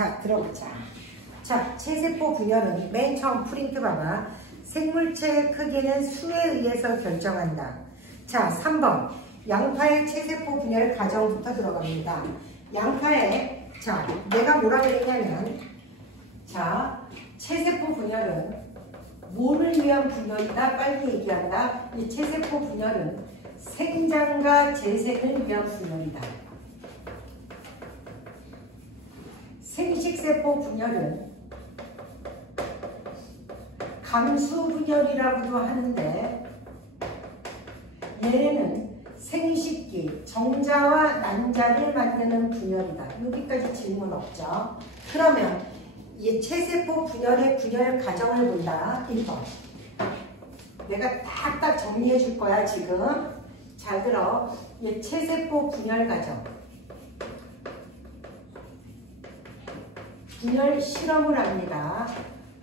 자, 들어보자. 자, 체세포 분열은 맨 처음 프린트 봐봐. 생물체의 크기는 수에 의해서 결정한다. 자, 3번. 양파의 체세포 분열 과정부터 들어갑니다. 양파에, 자, 내가 뭐라 그랬냐면, 자, 체세포 분열은 뭐를 위한 분열이다? 빨리 얘기한다. 이 체세포 분열은 생장과 재생을 위한 분열이다. 생식세포 분열은 감수 분열이라고도 하는데, 얘는 생식기, 정자와 난자를 만드는 분열이다. 여기까지 질문 없죠? 그러면 이 체세포 분열의 분열 과정을 본다. 1번. 내가 딱딱 정리해 줄 거야, 지금. 잘 들어. 이 체세포 분열 과정. 분열 실험을 합니다.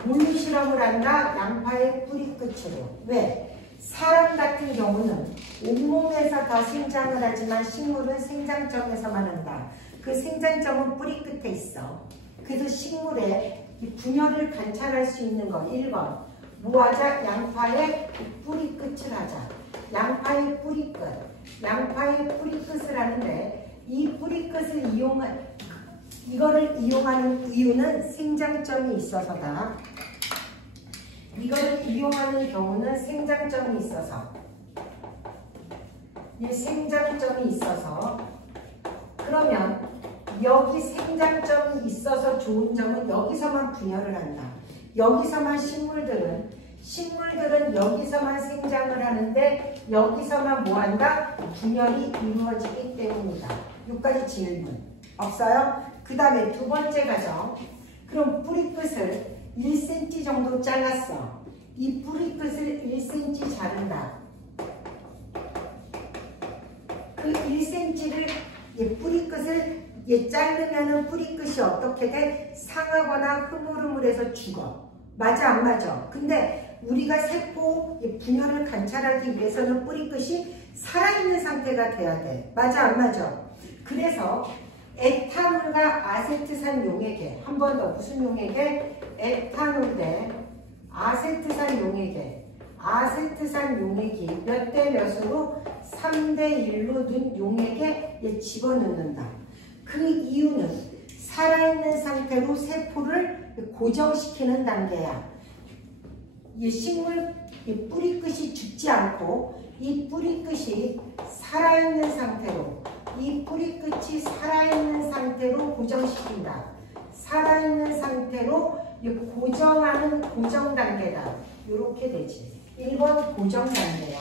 뭘로 실험을 한다? 양파의 뿌리 끝으로. 왜? 사람 같은 경우는 온몸에서 다 생장을 하지만 식물은 생장점에서만 한다. 그 생장점은 뿌리 끝에 있어. 그래서 식물의 이 분열을 관찰할 수 있는 거 1번. 뭐 하자? 양파의 뿌리 끝을 하자. 양파의 뿌리 끝. 양파의 뿌리 끝을 하는데 이 뿌리 끝을 이거를 이용하는 이유는 생장점이 있어서다. 이거를 이용하는 경우는 생장점이 있어서. 이 생장점이 있어서. 그러면 여기 생장점이 있어서 좋은 점은 여기서만 분열을 한다. 여기서만 식물들은 여기서만 생장을 하는데 여기서만 뭐 한다? 분열이 이루어지기 때문이다. 여기까지 질문. 없어요? 그 다음에 두 번째 과정. 그럼 뿌리 끝을 1cm 정도 잘랐어. 이 뿌리 끝을 1cm 자른다. 그 1cm를 뿌리 끝을 자르면은 뿌리 끝이 어떻게 돼? 상하거나 흐물흐물해서 죽어. 맞아 안 맞아? 근데 우리가 세포 분열을 관찰하기 위해서는 뿌리 끝이 살아있는 상태가 돼야 돼. 맞아 안 맞아? 그래서 에탄올과 아세트산 용액에 한 번 더 무슨 용액에? 에탄올 대 아세트산 용액에 아세트산 용액이 몇 대 몇으로 3대 1로 둔 용액에 집어넣는다. 그 이유는 살아있는 상태로 세포를 고정시키는 단계야. 이 식물 뿌리 끝이 죽지 않고 이 뿌리 끝이 살아있는 상태로 이 뿌리 끝이 살아있는 상태로 고정시킨다. 살아있는 상태로 고정하는 고정 단계다. 이렇게 되지. 1번 고정 단계야.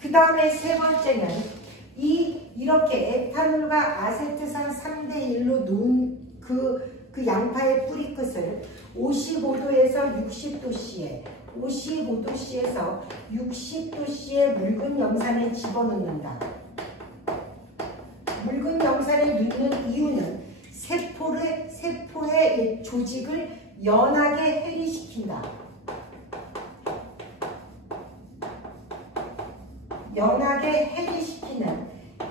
그 다음에 세 번째는 이렇게 에탄올과 아세트산 3대 1로 놓은 그 양파의 뿌리 끝을 55도에서 60도씨에 55도씨에서 60도씨의 묽은 염산에 집어넣는다. 묽은 염산에 넣는 이유는 세포의 조직을 연하게 해리시킨다. 연하게 해리시키는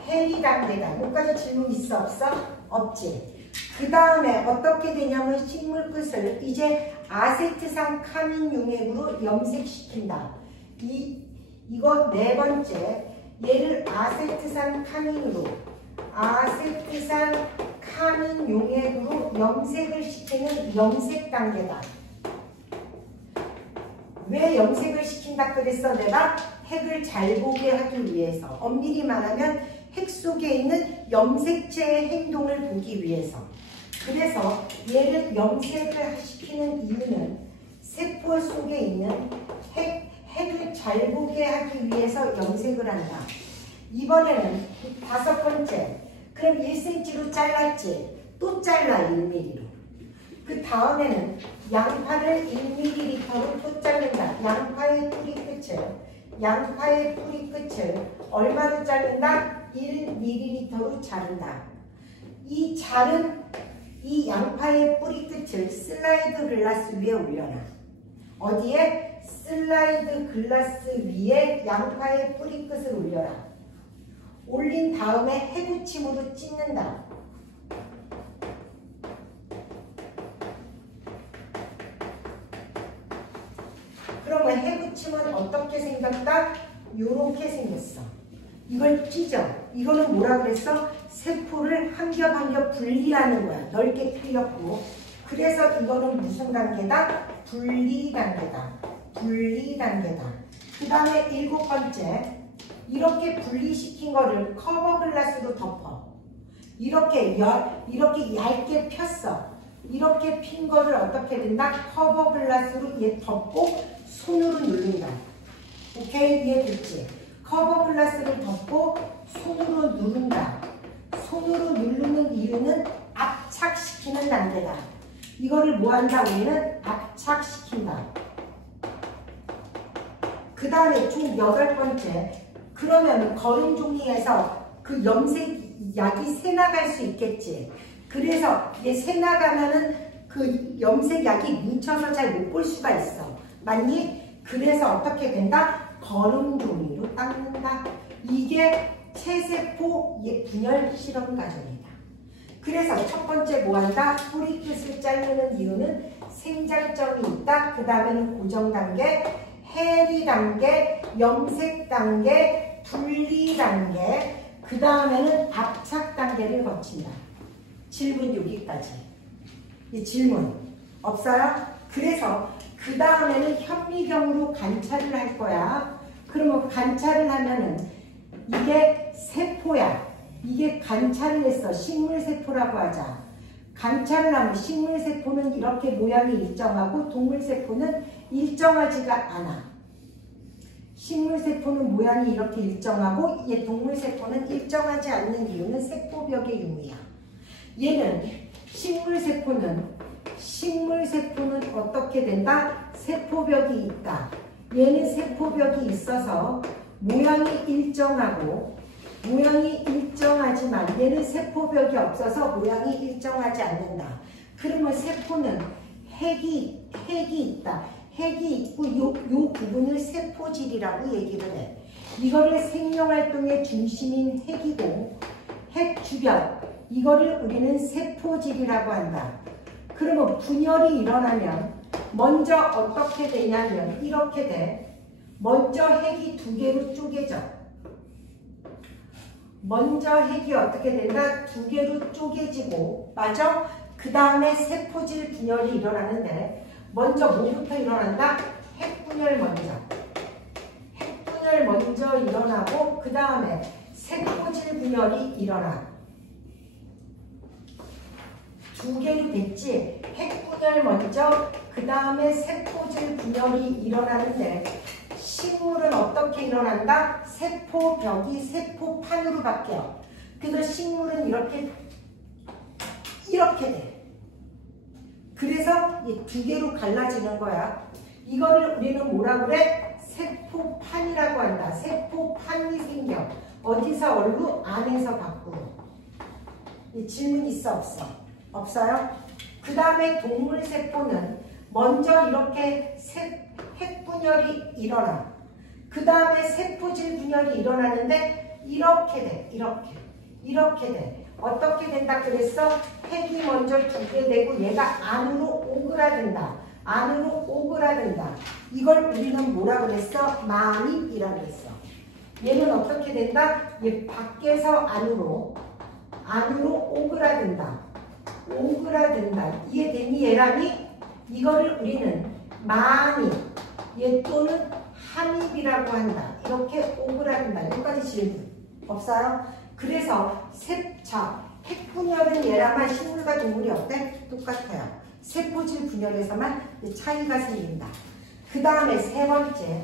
해리 단계다. 여기까지 질문 있어 없어? 없지. 그 다음에 어떻게 되냐면 식물 끝을 이제 아세트산 카민 용액으로 염색시킨다. 이거 네 번째. 얘를 아세트산 카민 용액으로 염색을 시키는 염색 단계다. 왜 염색을 시킨다 그랬어? 내가 핵을 잘 보게 하기 위해서. 엄밀히 말하면 핵 속에 있는 염색체의 행동을 보기 위해서. 그래서 얘를 염색을 시키는 이유는 세포 속에 있는 핵을 잘 보게 하기 위해서 염색을 한다. 이번에는 다섯 번째. 그럼 1cm로 잘랐지. 또 잘라 1mm로. 그 다음에는 양파를 1ml로 또 자른다. 양파의 뿌리 끝을 얼마로 자른다? 1ml로 자른다. 이 양파의 뿌리 끝을 슬라이드 글라스 위에 올려놔. 어디에? 슬라이드 글라스 위에 양파의 뿌리 끝을 올려라. 올린 다음에 해붙임으로 찢는다. 그러면 해 붙이면 어떻게 생겼다? 요렇게 생겼어. 이걸 찢어. 이거는 뭐라 그랬어? 세포를 한 겹 한 겹 분리하는 거야. 넓게 틀렸고. 그래서 이거는 무슨 단계다? 분리 단계다. 분리 단계다. 그 다음에 7번째. 이렇게 분리시킨 거를 커버 글라스로 덮어. 이렇게 얇게 폈어. 이렇게 핀 거를 어떻게 된다? 커버 글라스로 얘 덮고 손으로 누른다. 오케이? 이해됐지? 커버 글라스를 덮고 손으로 누른다. 손으로 누르는 이유는 압착시키는 단계다. 이거를 뭐 한다? 우리는 압착시킨다. 그 다음에 총 8번째. 그러면 거름 종이에서 그 염색 약이 새나갈 수 있겠지. 그래서 얘 새나가면은 그 염색 약이 뭉쳐서 잘 못 볼 수가 있어. 맞니? 그래서 어떻게 된다? 거름 종이로 닦는다. 이게 체세포 분열 실험 과정이다. 그래서 첫 번째 뭐 한다? 뿌리끝을 자르는 이유는 생장점이 있다. 그 다음에는 고정 단계, 해리 단계, 염색 단계, 분리 단계, 그 다음에는 압착 단계를 거친다. 질문 여기까지. 이 질문 없어요? 그래서 그 다음에는 현미경으로 관찰을 할 거야. 그러면 관찰을 하면은 이게 세포야. 이게 관찰을 했어. 식물세포라고 하자. 관찰을 하면 식물세포는 이렇게 모양이 일정하고 동물세포는 일정하지가 않아. 식물세포는 모양이 이렇게 일정하고 얘 동물세포는 일정하지 않는 이유는 세포벽의 유무야. 얘는 식물세포는 어떻게 된다? 세포벽이 있다. 얘는 세포벽이 있어서 모양이 일정하고 모양이 일정하지만 얘는 세포벽이 없어서 모양이 일정하지 않는다. 그러면 세포는 핵이 있다. 핵이 있고 요 부분을 세포질이라고 얘기를 해. 이거를 생명활동의 중심인 핵이고 핵 주변 이거를 우리는 세포질이라고 한다. 그러면 분열이 일어나면 먼저 어떻게 되냐면 이렇게 돼. 먼저 핵이 2개로 쪼개져. 먼저 핵이 어떻게 된다? 2개로 쪼개지고 맞아? 그 다음에 세포질 분열이 일어나는데 먼저 뭐부터 일어난다? 핵분열 먼저. 핵분열 먼저 일어나고 그 다음에 세포질 분열이 일어나. 2개로 됐지? 핵분열 먼저 그 다음에 세포질 분열이 일어나는데 식물은 어떻게 일어난다? 세포벽이 세포판으로 바뀌어. 그래서 식물은 이렇게 돼. 그래서 이 2개로 갈라지는 거야. 이거를 우리는 뭐라 그래? 세포판이라고 한다. 세포판이 생겨. 어디서 어디로? 안에서 밖으로. 이 질문 있어 없어? 없어요? 그 다음에 동물세포는 먼저 이렇게 핵분열이 일어나. 그 다음에 세포질 분열이 일어나는데 이렇게 돼. 이렇게 돼. 어떻게 된다 그랬어? 핵이 먼저 2개 되고 얘가 안으로 오그라든다. 안으로 오그라든다. 이걸 우리는 뭐라 그랬어? 마립이라고 그랬어. 얘는 어떻게 된다? 얘 밖에서 안으로 오그라든다. 이해됐니 얘랑이? 이거를 우리는 마립 얘 또는 한입이라고 한다. 이렇게 오그라든다. 여기까지 질문 없어요? 그래서 핵분열은 얘랑만 식물과 동물이 어때? 똑같아요. 세포질 분열에서만 차이가 생긴다. 그 다음에 3번째.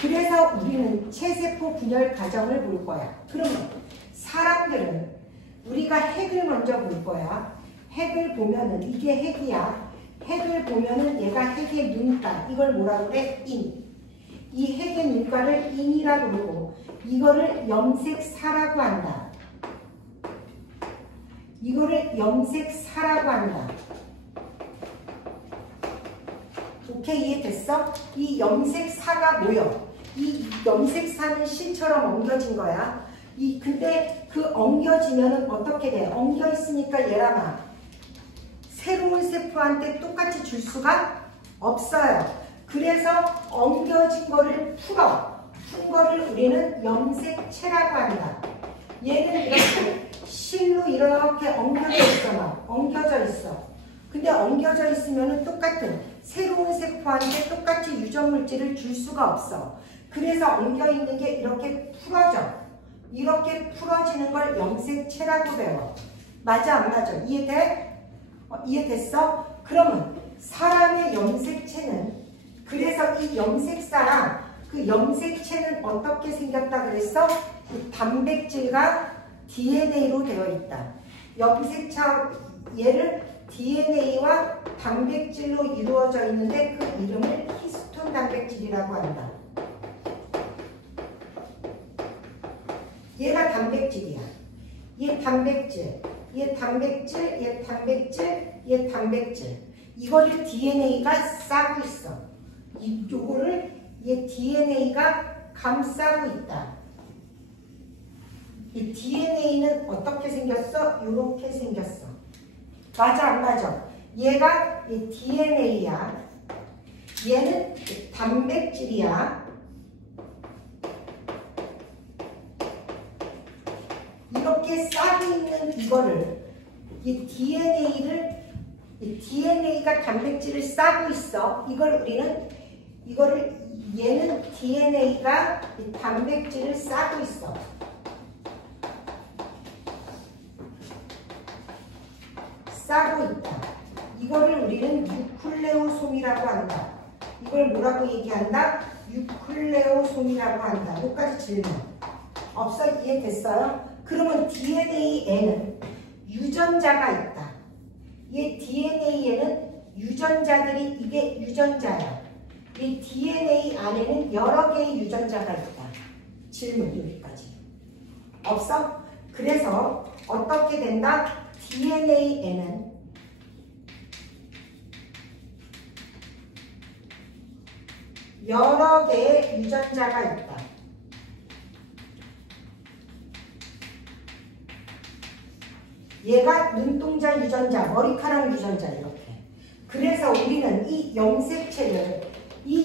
그래서 우리는 체세포 분열 과정을 볼 거야. 그러면 사람들은 우리가 핵을 먼저 볼 거야. 핵을 보면은 이게 핵이야. 핵을 보면은 얘가 핵의 눈가. 이걸 뭐라 그래? 인. 이 핵의 눈가를 인이라고 부르고 이거를 염색사라고 한다. 오케이 이해됐어? 이 염색사가 뭐여? 이 염색사는 실처럼 엉겨진 거야. 근데 그 엉겨지면은 어떻게 돼? 엉겨 있으니까 얘랑아 새로운 세포한테 똑같이 줄 수가 없어요. 그래서 엉겨진 거를 푼 거를 우리는 염색체라고 한다. 얘는 이렇게 실로 이렇게 엉겨져 있어. 엉겨져 있어. 근데 엉겨져 있으면 똑같은 새로운 세포한테 똑같이 유전물질을 줄 수가 없어. 그래서 엉겨있는 게 이렇게 풀어져. 이렇게 풀어지는 걸 염색체라고 배워. 맞아 안 맞아? 이해돼? 이해됐어? 그러면 사람의 염색체는, 그래서 이 염색사랑 그 염색체는 어떻게 생겼다 그랬어? 단백질과 DNA로 되어 있다. 염색체 얘를 DNA와 단백질로 이루어져 있는데 그 이름을 히스톤 단백질이라고 한다. 얘가 단백질이야. 얘 단백질, 얘 단백질, 얘 단백질, 얘 단백질. 이거를 DNA가 싸고 있어. 요거를 얘 DNA가 감싸고 있다. 이 DNA는 어떻게 생겼어? 이렇게 생겼어. 맞아 안 맞아? 얘가 이 DNA야. 얘는 단백질이야. 이렇게 싸고 있는 이거를, 이 DNA가 단백질을 싸고 있어. 얘는 DNA가 이 단백질을 싸고 있어. 싸고 있다. 이거를 우리는 유클레오솜이라고 한다. 이걸 뭐라고 얘기한다? 유클레오솜이라고 한다. 여기까지 질문. 없어? 이해됐어요? 그러면 DNA에는 유전자가 있다. 이 DNA에는 유전자들이, 이게 유전자야. 이 DNA 안에는 여러 개의 유전자가 있다. 질문 여기까지. 없어? 그래서 어떻게 된다? DNA에는 여러 개의 유전자가 있다. 얘가 눈동자 유전자, 머리카락 유전자 이렇게. 그래서 우리는 이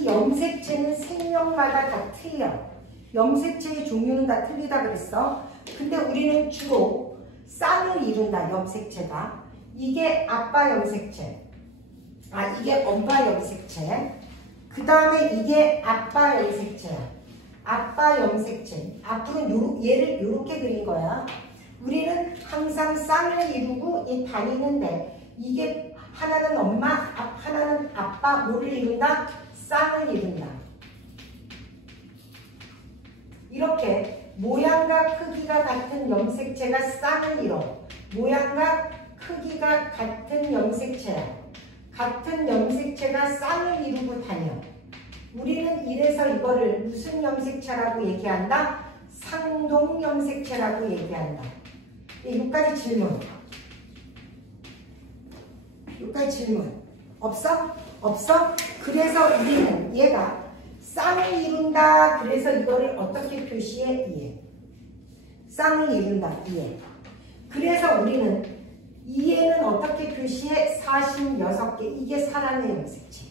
염색체는 생명마다 다 틀려. 염색체의 종류는 다 틀리다 그랬어. 근데 우리는 주로 쌍을 이룬다, 염색체가. 이게 아빠 염색체. 이게 엄마 염색체. 그 다음에 이게 아빠 염색체야. 아빠 염색체. 앞으로 얘를 이렇게 그린 거야. 우리는 항상 쌍을 이루고 다니는데, 이게 하나는 엄마, 하나는 아빠, 뭐를 이룬다? 쌍을 이룬다. 이렇게 모양과 크기가 같은 염색체가 쌍을 이뤄. 모양과 크기가 같은 염색체야. 같은 염색체가 쌍을 이루고 다녀. 우리는 이래서 이거를 무슨 염색체라고 얘기한다? 상동 염색체라고 얘기한다. 여기까지 질문. 여기까지 질문. 없어? 없어? 그래서 우리는 얘가 쌍을 이룬다. 그래서 이거를 어떻게 표시해? 이해. 쌍을 이룬다. 이해. 그래서 우리는 이해는 어떻게 표시해? 46개. 이게 사람의 염색체.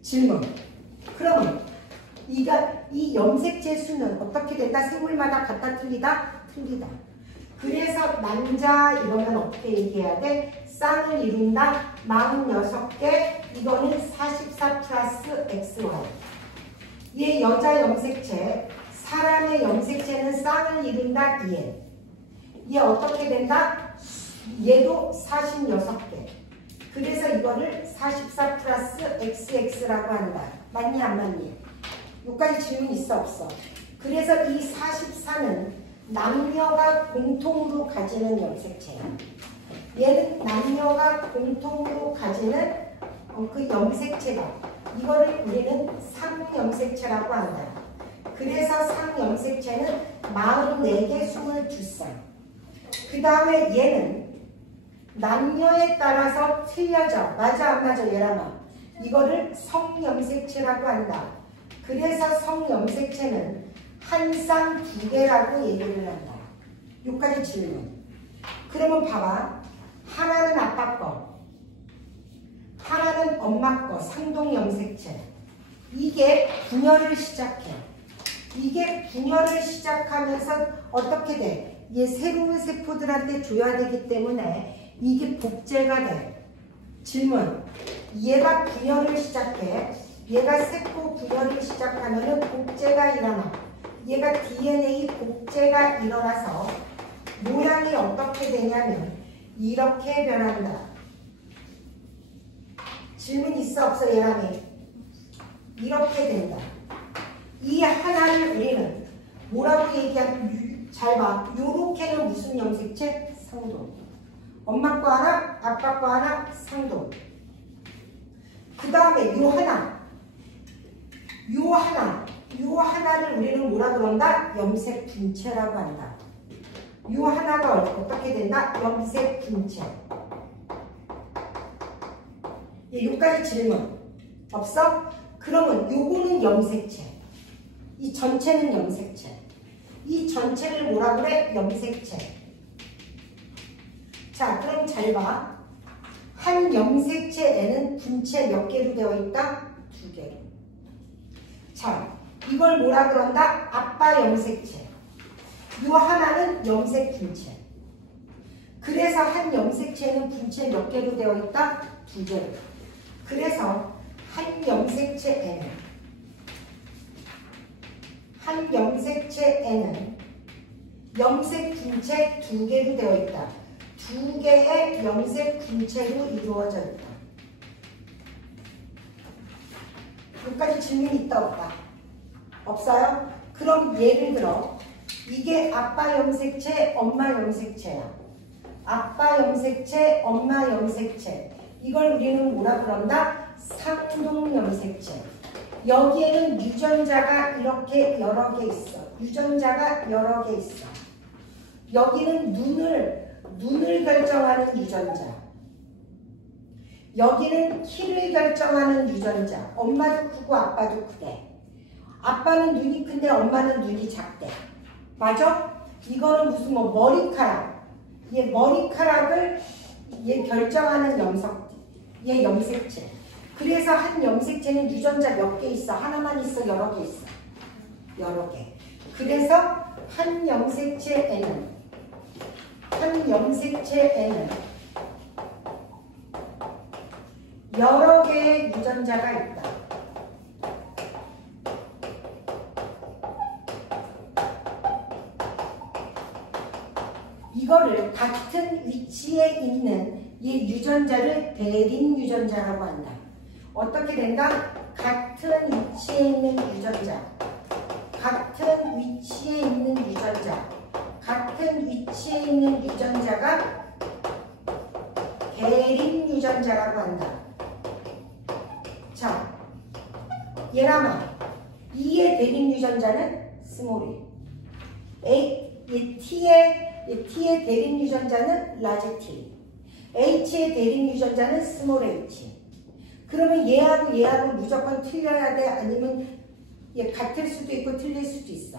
질문. 그러면 이 염색체 수는 어떻게 된다? 생물마다 같다 틀리다? 틀리다. 그래서 남자 이러면 어떻게 얘기해야 돼? 쌍을 이룬다 46개. 이거는 44 플러스 XY. 얘 여자 염색체, 사람의 염색체는 쌍을 이룬다 2에. 얘 어떻게 된다? 얘도 46개. 그래서 이거를 44 플러스 XX라고 한다. 맞니 안 맞니? 여기까지 질문 있어 없어? 그래서 이 44는 남녀가 공통으로 가지는 염색체야. 얘는 남녀가 공통으로 가지는 그 염색체다. 이거를 우리는 상염색체라고 한다. 그래서 상염색체는 44개, 22살. 그 다음에 얘는 남녀에 따라서 틀려져. 맞아 안 맞아 얘라마? 이거를 성염색체라고 한다. 그래서 성염색체는 한 쌍 2개라고 얘기를 한다. 여기까지 질문. 그러면 봐봐. 하나는 아빠 거, 하나는 엄마 거, 상동 염색체. 이게 분열을 시작해. 이게 분열을 시작하면서 어떻게 돼? 얘 새로운 세포들한테 줘야 되기 때문에 이게 복제가 돼. 질문. 얘가 분열을 시작해. 얘가 세포 분열을 시작하면 복제가 일어나. 얘가 DNA 복제가 일어나서 모양이 어떻게 되냐면 이렇게 변한다. 질문 있어 없어 얘랑이? 이렇게 된다. 이 하나를 우리는 뭐라고 얘기하면 잘 봐. 요렇게는 무슨 염색체? 상도. 엄마 거 하나, 아빠 거 하나, 상도. 그 다음에 요 하나를 우리는 뭐라 그런다? 염색 분체라고 한다. 요 하나가 어떻게 된다? 염색 분체. 예, 요까지 질문 없어? 그러면 요거는 염색체. 이 전체는 염색체. 이 전체를 뭐라 그래? 염색체. 자, 그럼 잘 봐. 한 염색체에는 분체 몇 개로 되어 있다? 2개로. 자, 이걸 뭐라 그런다? 아빠 염색체. 요 하나는 염색 분체. 그래서 한 염색체는 분체 몇 개로 되어 있다? 2개로. 그래서 한 염색체에는 염색 분체 2개로 되어 있다. 2개의 염색 분체로 이루어져 있다. 여기까지 질문 있다 없다? 없어요? 그럼 예를 들어 이게 아빠 염색체, 엄마 염색체야. 아빠 염색체, 엄마 염색체. 이걸 우리는 뭐라 그런다? 상동 염색체. 여기에는 유전자가 이렇게 여러 개 있어. 유전자가 여러 개 있어. 여기는 눈을 결정하는 유전자. 여기는 키를 결정하는 유전자. 엄마도 크고 아빠도 크대. 아빠는 눈이 큰데 엄마는 눈이 작대. 맞아? 이거는 무슨 머리카락. 얘 머리카락을 얘 결정하는 얘 염색체. 그래서 한 염색체는 유전자 몇 개 있어? 하나만 있어? 여러 개 있어? 여러 개. 그래서 한 염색체에는 여러 개의 유전자가 있다. 이거를 같은 위치에 있는 이 유전자를 대린 유전자라고 한다. 어떻게 된다? 같은 위치에 있는 유전자. 같은 위치에 있는 유전자가 대린 유전자라고 한다. 자, 얘라마. E의 대린 유전자는 스몰 E. T의 대린 유전자는 라지 T. H의 대린 유전자는 스몰 H. 그러면 얘하고 무조건 틀려야 돼? 아니면 얘 같을 수도 있고 틀릴 수도 있어.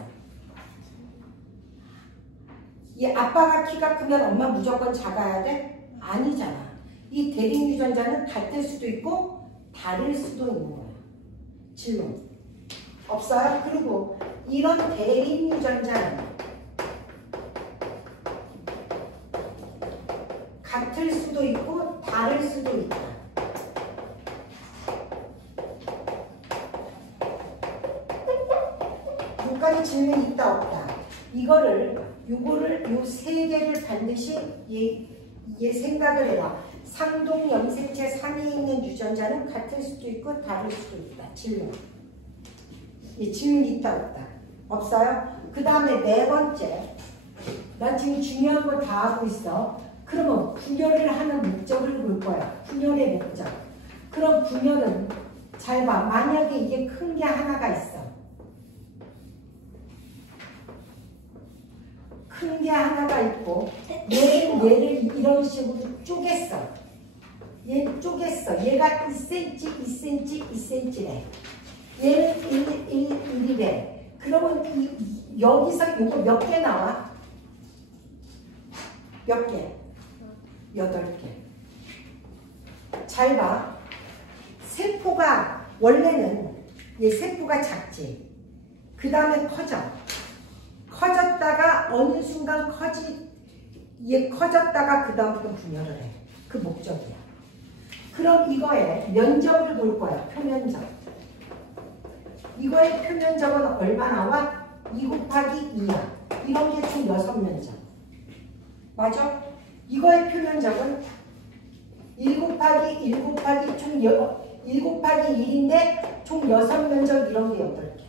얘 아빠가 키가 크면 엄마 무조건 작아야 돼? 아니잖아. 이 대린 유전자는 같을 수도 있고 다를 수도 있는 거야. 질문 없어요? 그리고 이런 대린 유전자는 같을 수도 있고 다를 수도 있다. 여기까지 질문 있다 없다? 요거를 요 세 개를 반드시 얘 생각을 해라. 상동 염색체 상에 있는 유전자는 같을 수도 있고 다를 수도 있다. 질문. 질문 있다 없다? 없어요? 그 다음에 네 번째. 나 지금 중요한 거 다 하고 있어. 그러면 분열을 하는 목적을 볼 거야. 분열의 목적. 그럼 분열은 잘 봐. 만약에 이게 큰 게 하나가 있어. 큰 게 하나가 있고 얘를 이런 식으로 쪼갰어. 얘를 쪼갰어. 얘가 2cm, 2cm, 2cm래. 얘는 1이래. 그러면 여기서 요거 몇 개 나와? 몇 개? 8개. 잘 봐. 세포가 원래는 얘 세포가 작지. 그 다음에 커져. 커졌다가 어느 순간 얘 커졌다가 그 다음부터 분열을 해. 그 목적이야. 그럼 이거의 면적을 볼 거야. 표면적. 이거의 표면적은 얼마 나와? 2 곱하기 2야. 이런 게 총 6면적. 맞아? 이거의 표면적은 1 곱하기 1 곱하기 총 1 곱하기 1인데 총 6면적 이런 게 8개.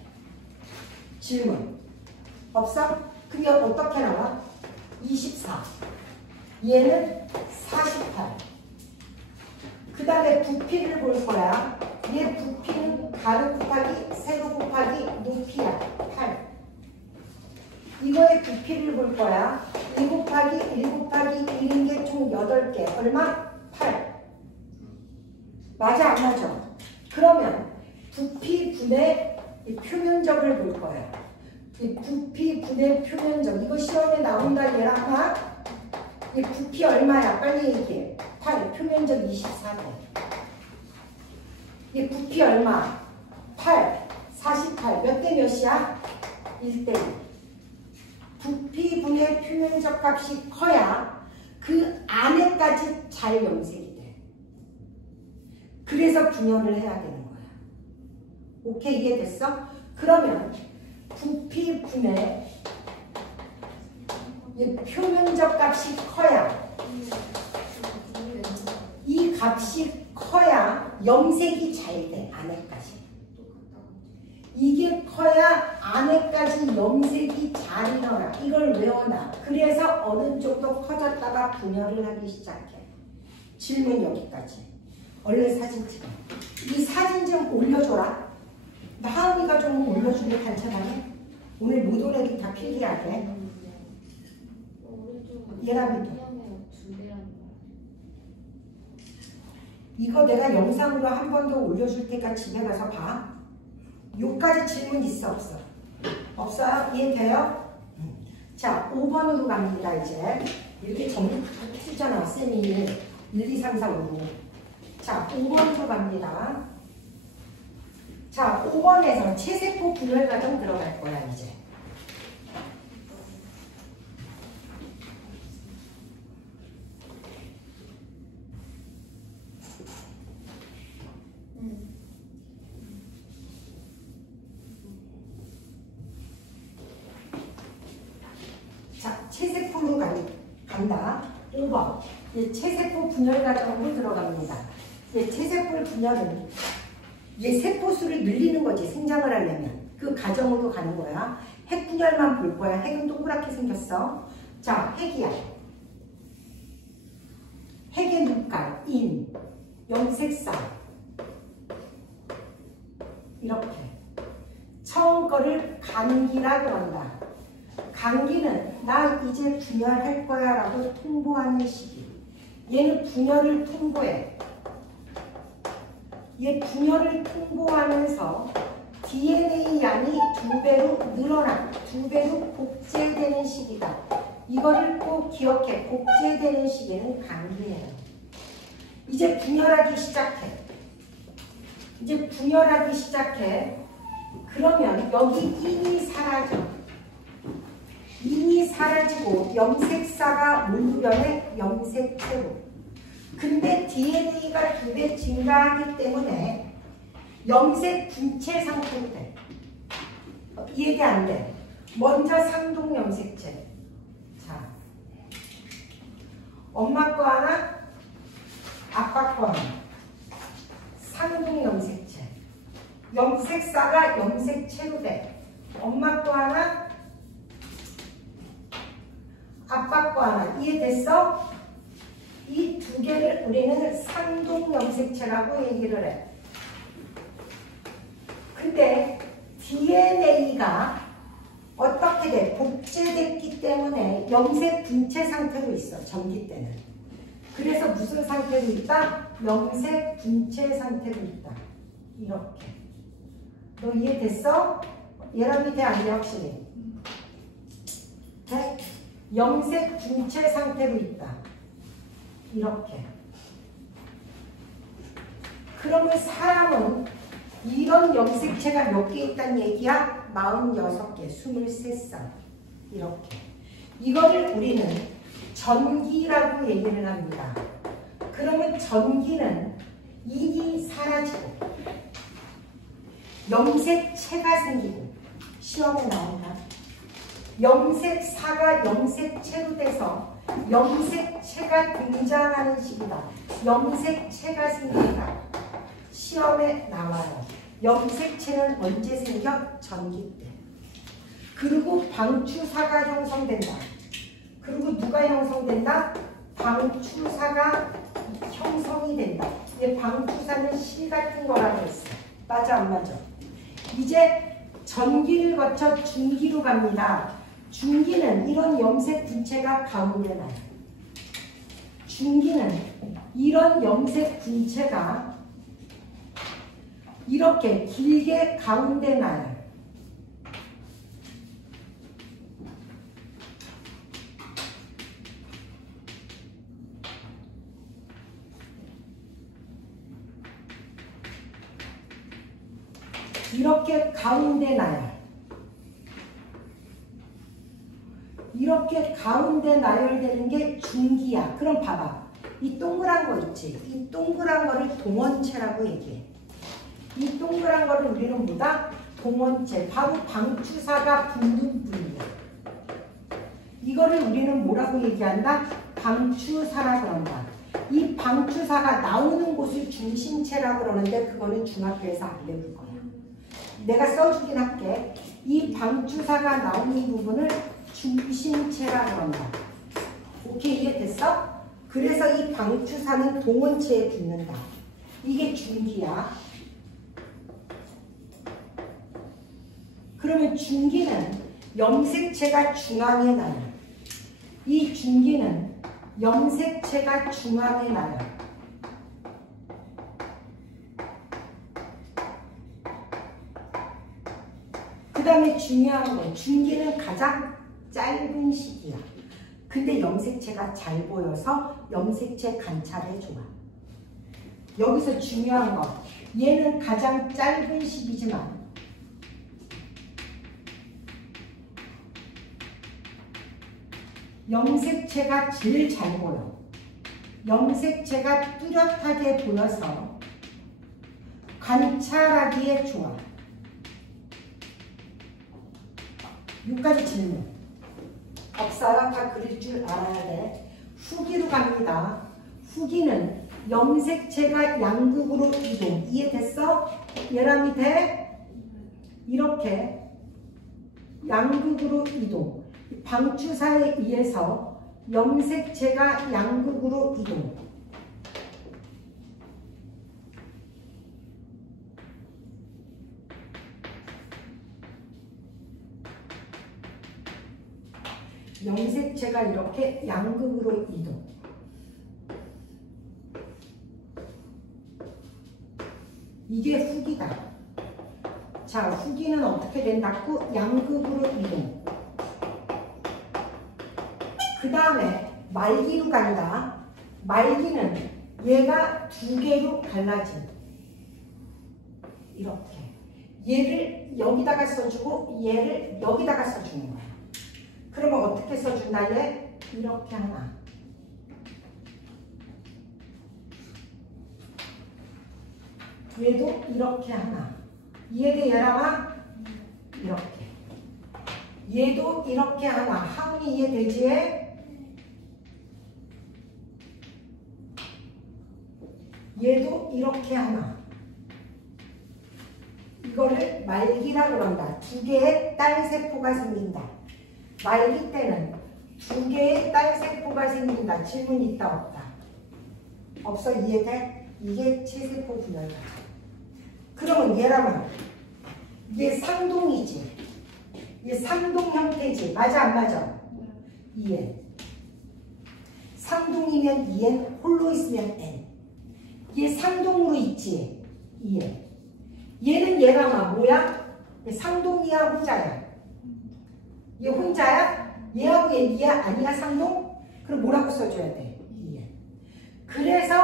질문. 없어? 그게 어떻게 나와? 24. 얘는 48. 그 다음에 부피를 볼 거야. 얘 부피는 가로 곱하기 세로 곱하기 높이야. 8. 이거의 부피를 볼 거야. 1 곱하기 1 곱하기 1인 게 총 8개. 얼마? 8. 맞아, 안 맞아? 그러면 부피 분의 표면적을 볼 거야. 이 부피 분의 표면적. 이거 시험에 나온다 얘라 아마. 이 부피 얼마야? 빨리 얘기해. 8. 표면적 24대. 이 부피 얼마? 8. 48. 몇 대 몇이야? 1대 1. 부피 분의 표면적 값이 커야 그 안에까지 잘 염색이 돼. 그래서 분열을 해야 되는 거야. 오케이, 이해됐어? 그러면 부피 분의 표면적 값이 커야, 이 값이 커야 염색이 잘 돼. 안에까지. 이게 커야 안에까지 염색이 잘 일어나. 이걸 외워놔. 그래서 어느 쪽도 커졌다가 분열을 하기 시작해. 질문 여기까지. 얼른 사진 찍어. 이 사진 좀 올려줘라. 하은이가 좀 올려주길 간단하게. 오늘 모든 애들 다 필기하게. 예람이도. 이거 내가 영상으로 한 번 더 올려줄 테니까 집에 가서 봐. 요까지 질문 있어, 없어? 없어요? 이해돼요? 자, 5번으로 갑니다, 이제. 이렇게 전부 해주잖아, 쌤이. 1, 2, 3, 4, 5. 자, 5번으로 갑니다. 자, 5번에서 체세포 분열 과정 들어갈 거야, 이제. 자, 체세포로 간다. 5번. 이 체세포 분열 과정으로 들어갑니다. 이 체세포 분열은 얘 세포수를 늘리는 거지, 생장을 하려면. 그 과정으로 가는 거야. 핵 분열만 볼 거야. 핵은 동그랗게 생겼어. 자, 핵이야. 핵의 눈깔, 인, 염색살. 이렇게. 처음 거를 감기라고 한다. 감기는 나 이제 분열할 거야 라고 통보하는 시기. 얘는 분열을 통보해. 얘 분열을 통보하면서 DNA 양이 2배로 늘어나, 2배로 복제되는 시기다. 이거를 꼭 기억해. 복제되는 시기는 감기예요. 이제 분열하기 시작해. 이제 분열하기 시작해. 그러면 여기 인이 사라져. 인이 사라지고 염색사가 뭘로 변해? 염색체로. 근데 DNA가 2배 증가하기 때문에 염색 분체 상태로 돼. 이 얘기 안 돼. 먼저 상동 염색체. 자, 엄마 거 하나, 아빠 거 하나. 상동 염색체. 염색사가 염색체로 돼. 엄마 거 하나, 아빠 거 하나. 이해됐어? 이 2개를 우리는 상동 염색체라고 얘기를 해. 근데 DNA가 어떻게 돼? 복제됐기 때문에 염색 분체 상태로 있어. 전기 때는. 그래서 무슨 상태로 있다? 염색 분체 상태로 있다. 이렇게. 너 이해됐어? 얘랑 밑에 안 돼, 확실히. 네? 염색 분체 상태로 있다. 이렇게. 그러면 사람은 이런 염색체가 몇 개 있다는 얘기야? 46개, 23쌍. 이렇게. 이거를 우리는 전기라고 얘기를 합니다. 그러면 전기는 인이 사라지고 염색체가 생기고 시험에 나온다. 염색사가 염색체로 돼서 염색체가 등장하는 시기다. 염색체가 생긴다. 시험에 나와요. 염색체는 언제 생겨? 전기 때. 그리고 방추사가 형성된다. 그리고 누가 형성된다? 방추사가 형성이 된다. 이 방추사는 실 같은 거라고 했어. 맞아 안 맞아? 이제 전기를 거쳐 중기로 갑니다. 중기는 이런 염색 분체가 가운데 나요. 중기는 이런 염색 분체가 이렇게 길게 가운데 나요. 이렇게 가운데 나요. 이렇게 가운데 나열되는 게 중기야. 그럼 봐봐. 이 동그란 거 있지? 이 동그란 거를 동원체라고 얘기해. 이 동그란 거를 우리는 뭐다? 동원체. 바로 방추사가 붙는 부위야. 이거를 우리는 뭐라고 얘기한다? 방추사라 그런다. 이 방추사가 나오는 곳을 중심체라고 그러는데 그거는 중학교에서 알려줄 거야. 내가 써주긴 할게. 이 방추사가 나오는 부분을 중심체라 그런다. 오케이, 이해됐어? 그래서 이 방추사는 동원체에 붙는다. 이게 중기야. 그러면 중기는 염색체가 중앙에 나요. 이 중기는 염색체가 중앙에 나요. 그 다음에 중요한 건 중기는 가장 짧은 시기야. 근데 염색체가 잘 보여서 염색체 관찰에 좋아. 여기서 중요한 거, 얘는 가장 짧은 시기지만 염색체가 제일 잘 보여. 염색체가 뚜렷하게 보여서 관찰하기에 좋아. 6가지 질문. 법사가 다 그릴 줄 알아야 돼. 후기로 갑니다. 후기는 염색체가 양극으로 이동. 이해됐어? 얘랑 밑에 이렇게 양극으로 이동. 방추사에 의해서 염색체가 양극으로 이동. 염색체가 이렇게 양극으로 이동. 이게 후기다. 자, 후기는 어떻게 된다고? 양극으로 이동. 그 다음에 말기로 간다. 말기는 얘가 두 개로 갈라진. 이렇게. 얘를 여기다가 써주고 얘를 여기다가 써주는 거야. 그러면 어떻게 써준다? 얘 이렇게 하나. 얘도 이렇게 하나. 얘도 얘랑아 이렇게. 얘도 이렇게 하나. 하은이 이해되지? 얘도 이렇게 하나. 이거를 말기라 그런다. 두 개의 딸세포가 생긴다. 말기 때는 두 개의 딸세포가 생긴다. 질문 있다 없다? 없어? 이해돼? 이게 체세포 분열이다. 그러면 얘라면 이게 상동이지. 이게 상동 형태지. 맞아 안 맞아? 이해. 상동이면 EN, 홀로 있으면 N. 얘 상동으로 있지. 이해. 얘는 얘가 뭐야? 상동이야 혼자야? 얘 혼자야? 얘하고 얘 이야 아니야 상동? 그럼 뭐라고 써줘야 돼? 이해. 그래서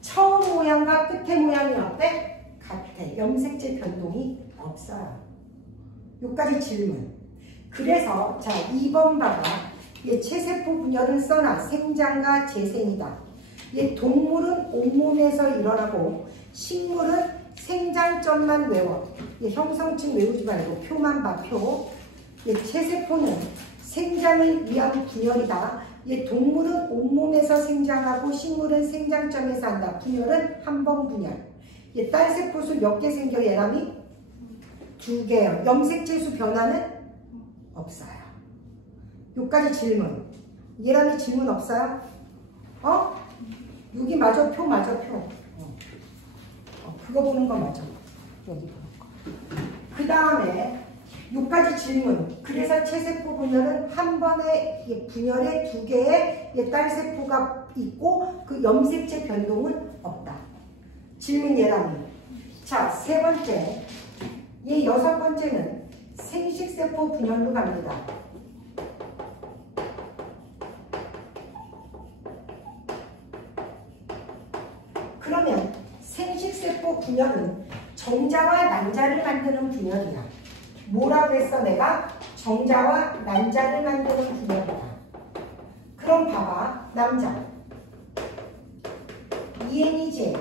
처음 모양과 끝의 모양이 어때? 같아. 염색체 변동이 없어요. 여기까지 질문. 그래서 자 2번 봐봐. 얘 체세포 분열은 써놔. 생장과 재생이다. 얘 동물은 온몸에서 일어나고 식물은 생장점만 외워. 얘 형성층 외우지 말고 표만 봐. 표. 얘 체세포는 생장을 위한 분열이다. 얘 동물은 온몸에서 생장하고 식물은 생장점에서 한다. 분열은 한 번 분열. 얘 딸세포수 몇 개 생겨 얘람이? 2개요. 염색체수 변화는 없어요. 여기까지 질문. 얘람이 질문 없어요? 여기 맞아. 표 맞아. 표. 그거 보는 거 맞아. 여기 보는 거. 그 다음에 여기까지 질문. 그래서 체세포 분열은 한 번에 분열에 2개의 딸세포가 있고 그 염색체 변동은 없다. 질문 얘랑이. 자, 3번째. 얘 6번째는 생식세포 분열로 갑니다. 그러면 생식세포 분열은 정자와 난자를 만드는 분열이야. 뭐라고 했어 내가? 정자와 난자를 만드는 분열이다. 그럼 봐봐. 남자 ENEJ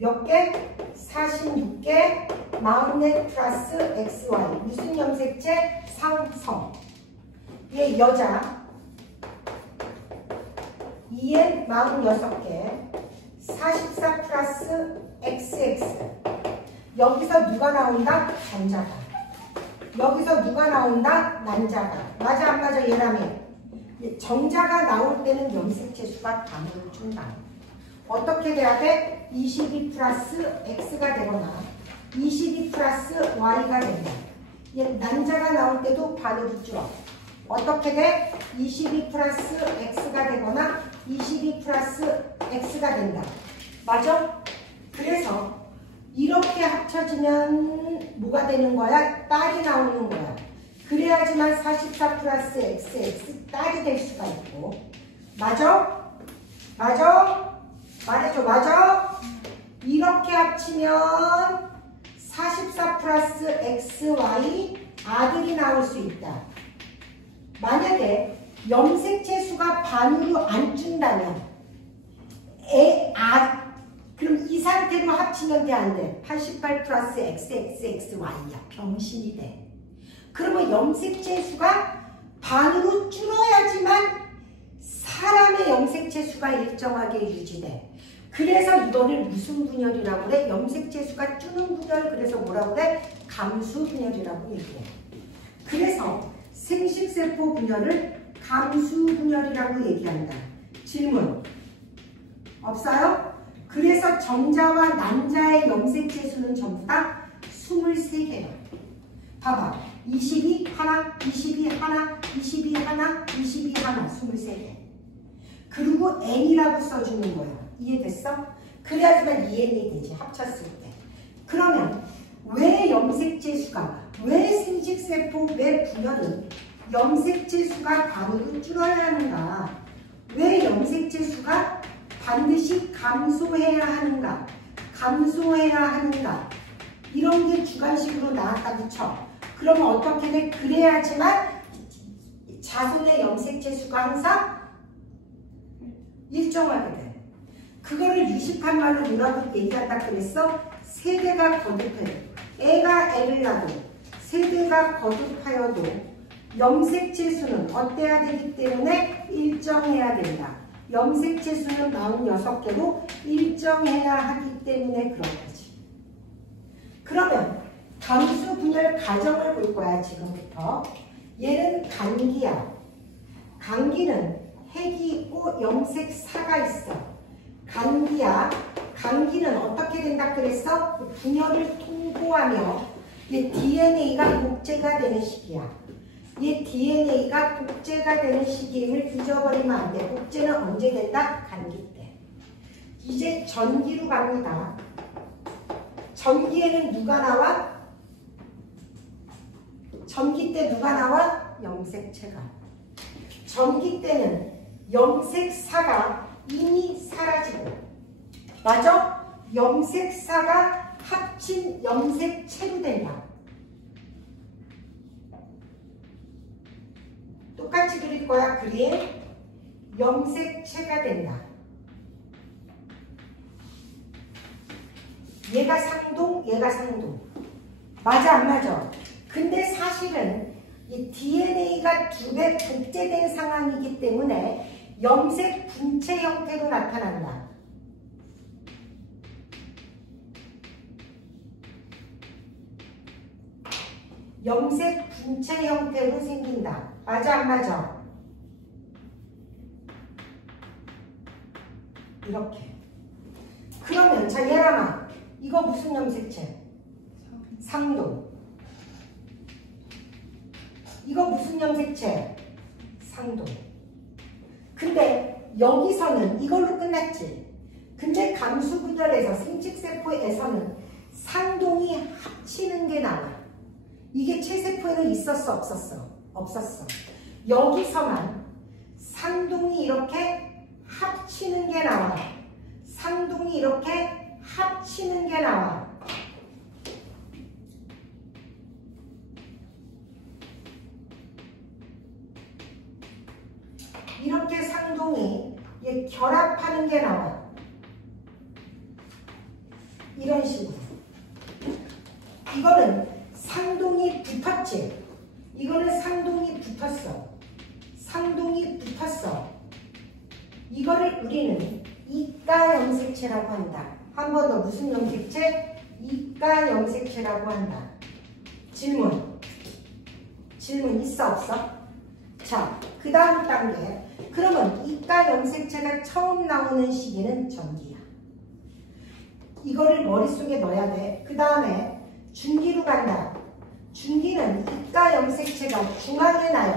몇 개? 46개 44 플러스 XY 무슨 염색체? 상성. 얘 여자 EN 46개 44 플러스 XX. 여기서 누가 나온다? 정자가. 여기서 누가 나온다? 난자가. 맞아 안 맞아 얘라며? 정자가 나올 때는 염색체 수가 반응을 준다. 어떻게 돼야 돼? 22 플러스 X가 되거나 22 플러스 Y가 된다. 얘 난자가 나올 때도 반응이 줄어. 어떻게 돼? 22 플러스 X가 되거나 22 플러스 X가 된다. 맞아? 그래서 이렇게 합쳐지면 뭐가 되는 거야? 딸이 나오는 거야. 그래야지만 44 플러스 XX 딸이 될 수가 있고. 맞아? 맞아? 말해줘. 맞아? 이렇게 합치면 44 플러스 XY 아들이 나올 수 있다. 만약에 염색체 수가 반으로 안 준다면 그럼 이 상태로 합치면 돼 안 돼? 88 플러스 XXXY야. 병신이 돼. 그러면 염색체 수가 반으로 줄어야지만 사람의 염색체 수가 일정하게 유지돼. 그래서 이거를 무슨 분열이라고 그래? 염색체 수가 줄는 분열. 그래서 뭐라고 그래? 감수 분열이라고 얘기해. 그래서 생식세포 분열을 감수 분열이라고 얘기한다. 질문 없어요? 그래서 정자와 난자의 염색체 수는 전부 다 23개예요. 봐봐. 22 하나, 22 하나, 22 하나, 22 하나, 23개. 그리고 N이라고 써주는 거야. 이해됐어? 그래야지만 EN이 되지. 합쳤을 때. 그러면 왜 염색체 수가, 왜 생식세포, 왜 분열은 염색체 수가 반으로 줄어야 하는가? 왜 염색체 수가 반드시 감소해야 하는가? 감소해야 하는가? 이런 게 주관식으로 나왔다고 쳐. 그러면 어떻게 돼? 그래야지만 자손의 염색체 수가 항상 일정하게 돼. 그거를 유식한 말로 뭐라고 얘기한다 그랬어? 세대가 거듭해. 애가 애를 낳아도 세대가 거듭하여도 염색체 수는 어때야 되기 때문에 일정해야 된다. 염색체 수는 46개로 일정해야 하기 때문에 그런 거지. 그러면 감수 분열 과정을 볼 거야 지금부터. 얘는 감기야. 감기는 핵이 있고 염색사가 있어. 감기야. 감기는 어떻게 된다 그랬어? 분열을 통보하며 얘 DNA가 복제가 되는 시기야. 얘 DNA가 복제가 되는 시기임을 잊어버리면 안 돼. 복제는 언제 된다? 감기 때. 이제 전기로 갑니다. 전기에는 누가 나와? 전기 때 누가 나와? 염색체가. 전기 때는 염색사가 이미 사라지고. 맞아? 염색사가 합친 염색체로 된다. 똑같이 그릴 거야. 그림 염색체가 된다. 얘가 상동, 얘가 상동. 맞아 안 맞아? 근데 사실은 이 DNA가 2배 복제된 상황이기 때문에 염색 분체 형태로 나타난다. 염색 분체 형태로 생긴다. 맞아 안 맞아? 이렇게. 그러면 자 얘랑아 이거 무슨 염색체? 상동. 이거 무슨 염색체? 상동. 근데 여기서는 이걸로 끝났지. 근데 감수분열에서 생식세포에서는 상동이 합치는 게 나와. 이게 체세포에는 있었어 없었어? 없었어. 여기서만 상동이 이렇게 합치는 게 나와. 상동이 이렇게 합치는 게 나와. 이렇게 상동이 결합하는 게 나와. 이런 식으로. 이거는 상동이 붙었지. 이거는 상동이 붙었어. 상동이 붙었어. 이거를 우리는 이가 염색체라고 한다. 한 번 더 무슨 염색체? 이가 염색체라고 한다. 질문. 질문 있어 없어? 자, 그 다음 단계. 그러면 이가 염색체가 처음 나오는 시기는 전기야. 이거를 머릿속에 넣어야 돼. 그 다음에 중기로 간다. 중기는 이가 염색체가 중앙에 나요.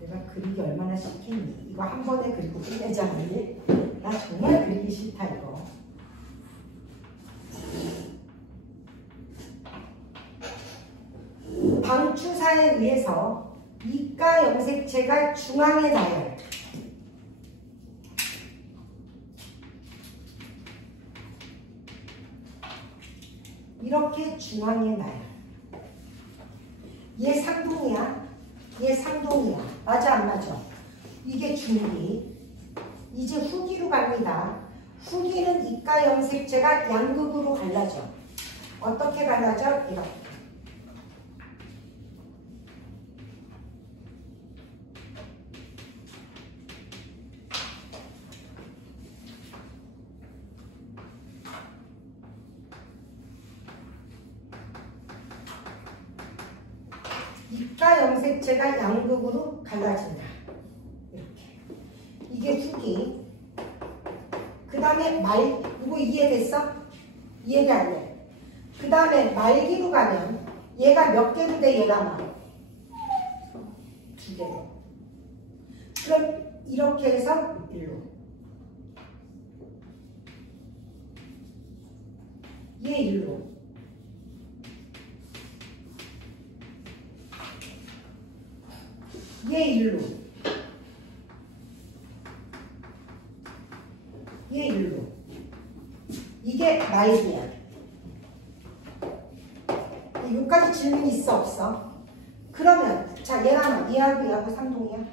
내가 그리기 얼마나 싫겠니? 이거 한 번에 그리고 끝내자니? 나 정말 그리기 싫다 이거. 방추사에 의해서 이가 염색체가 중앙에 나요. 이렇게 중앙에 나요. 얘 상동이야. 얘 상동이야. 맞아 안 맞아? 이게 중기. 이제 후기로 갑니다. 후기는 이가 염색체가 양극으로 갈라져. 어떻게 갈라져? 이렇게. 이가 염색체가 양극으로 갈라진다. 이렇게. 이게 후기. 그 다음에 이거 이해됐어? 이해가 안 돼. 그 다음에 말기로 가면 얘가 몇 개로 돼? 얘가 막 2개로. 그럼 이렇게 해서 일로. 얘 일로. 얘 일로. 얘 일로. 이게 말기야. 여기까지 질문 있어 없어? 그러면 자 얘랑 얘하고 상동이야.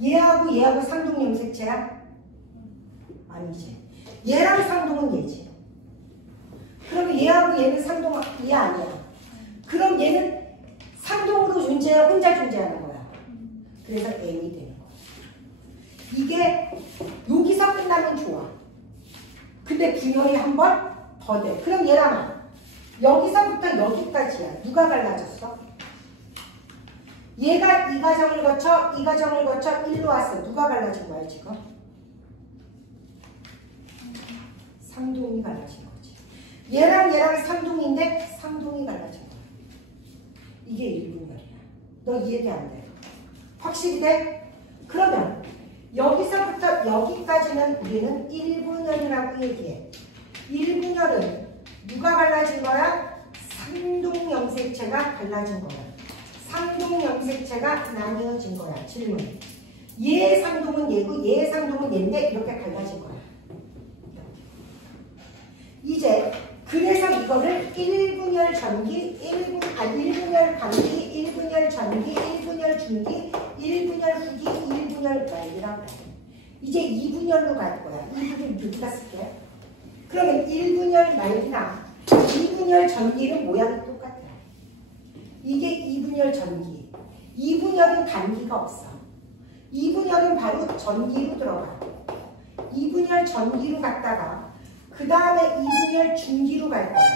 얘하고 상동 염색체야? 아니지. 얘랑 상동은 얘지. 그럼 얘하고 얘는 상동 얘 아니야. 그럼 얘는 상동으로 존재해 혼자 존재하는 거야. 그래서 M이 되는 거야. 이게 여기서 끝나면 좋아. 근데 분열이 한 번 더 돼. 그럼 얘랑 여기서부터 여기까지야. 누가 갈라졌어? 얘가 이 과정을 거쳐 이 과정을 거쳐 일로 왔어. 누가 갈라진 거야 지금? 상동이 갈라진 거지. 얘랑 상동인데 상동이 갈라진 거야. 이게 1분열이야. 너 이해가 안 돼? 확실히 돼? 그러면 여기서부터 여기까지는 우리는 1분열이라고 얘기해. 1분열은 누가 갈라진 거야? 상동 염색체가 갈라진 거야. 상동 염색체가 나뉘어진 거야. 질문. 얘의 상동은 얘고 얘의 상동은 얘인데 이렇게 갈라진 거야. 이제 그래서 이거를 1분열 전기, 1분열 단기, 1분열 전기, 1분열 중기, 1분열 후기, 1분열 말기라고 해. 이제 2분열로 갈 거야. 2분열 여기다 쓸게. 그러면 1분열 말기나 2분열 전기는 모양이 똑같아. 이게 2분열 전기. 2분열은 단기가 없어. 2분열은 바로 전기로 들어가. 2분열 전기로 갔다가 그 다음에 2분열 중기로 갈 거야.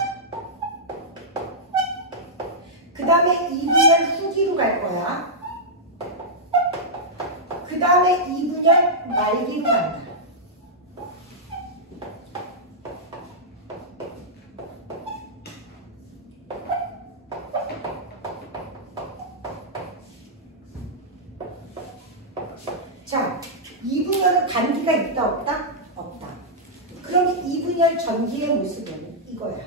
그 다음에 2분열 후기로 갈 거야. 그 다음에 2분열 말기로 간다. 자, 2분열은 단기가 있다 없다? 없다. 그럼 2분열 전기의 모습은 이거야.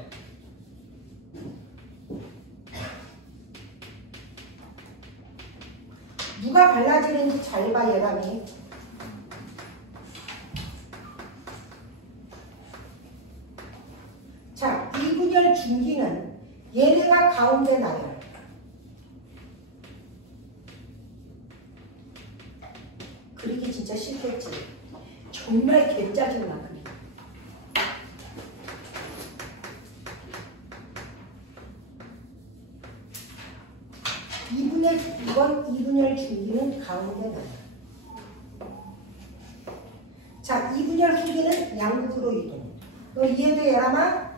누가 갈라지는지 잘 봐, 얘랑이. 자, 2분열 중기는 얘네가 가운데 나열. 그리기 진짜 싫겠지. 정말 개짜증나. 그리기. 이번 2분열 중기는 가운데 나요. 자, 2분열 후기는 양극으로 이동. 너 이해돼, 얘라마?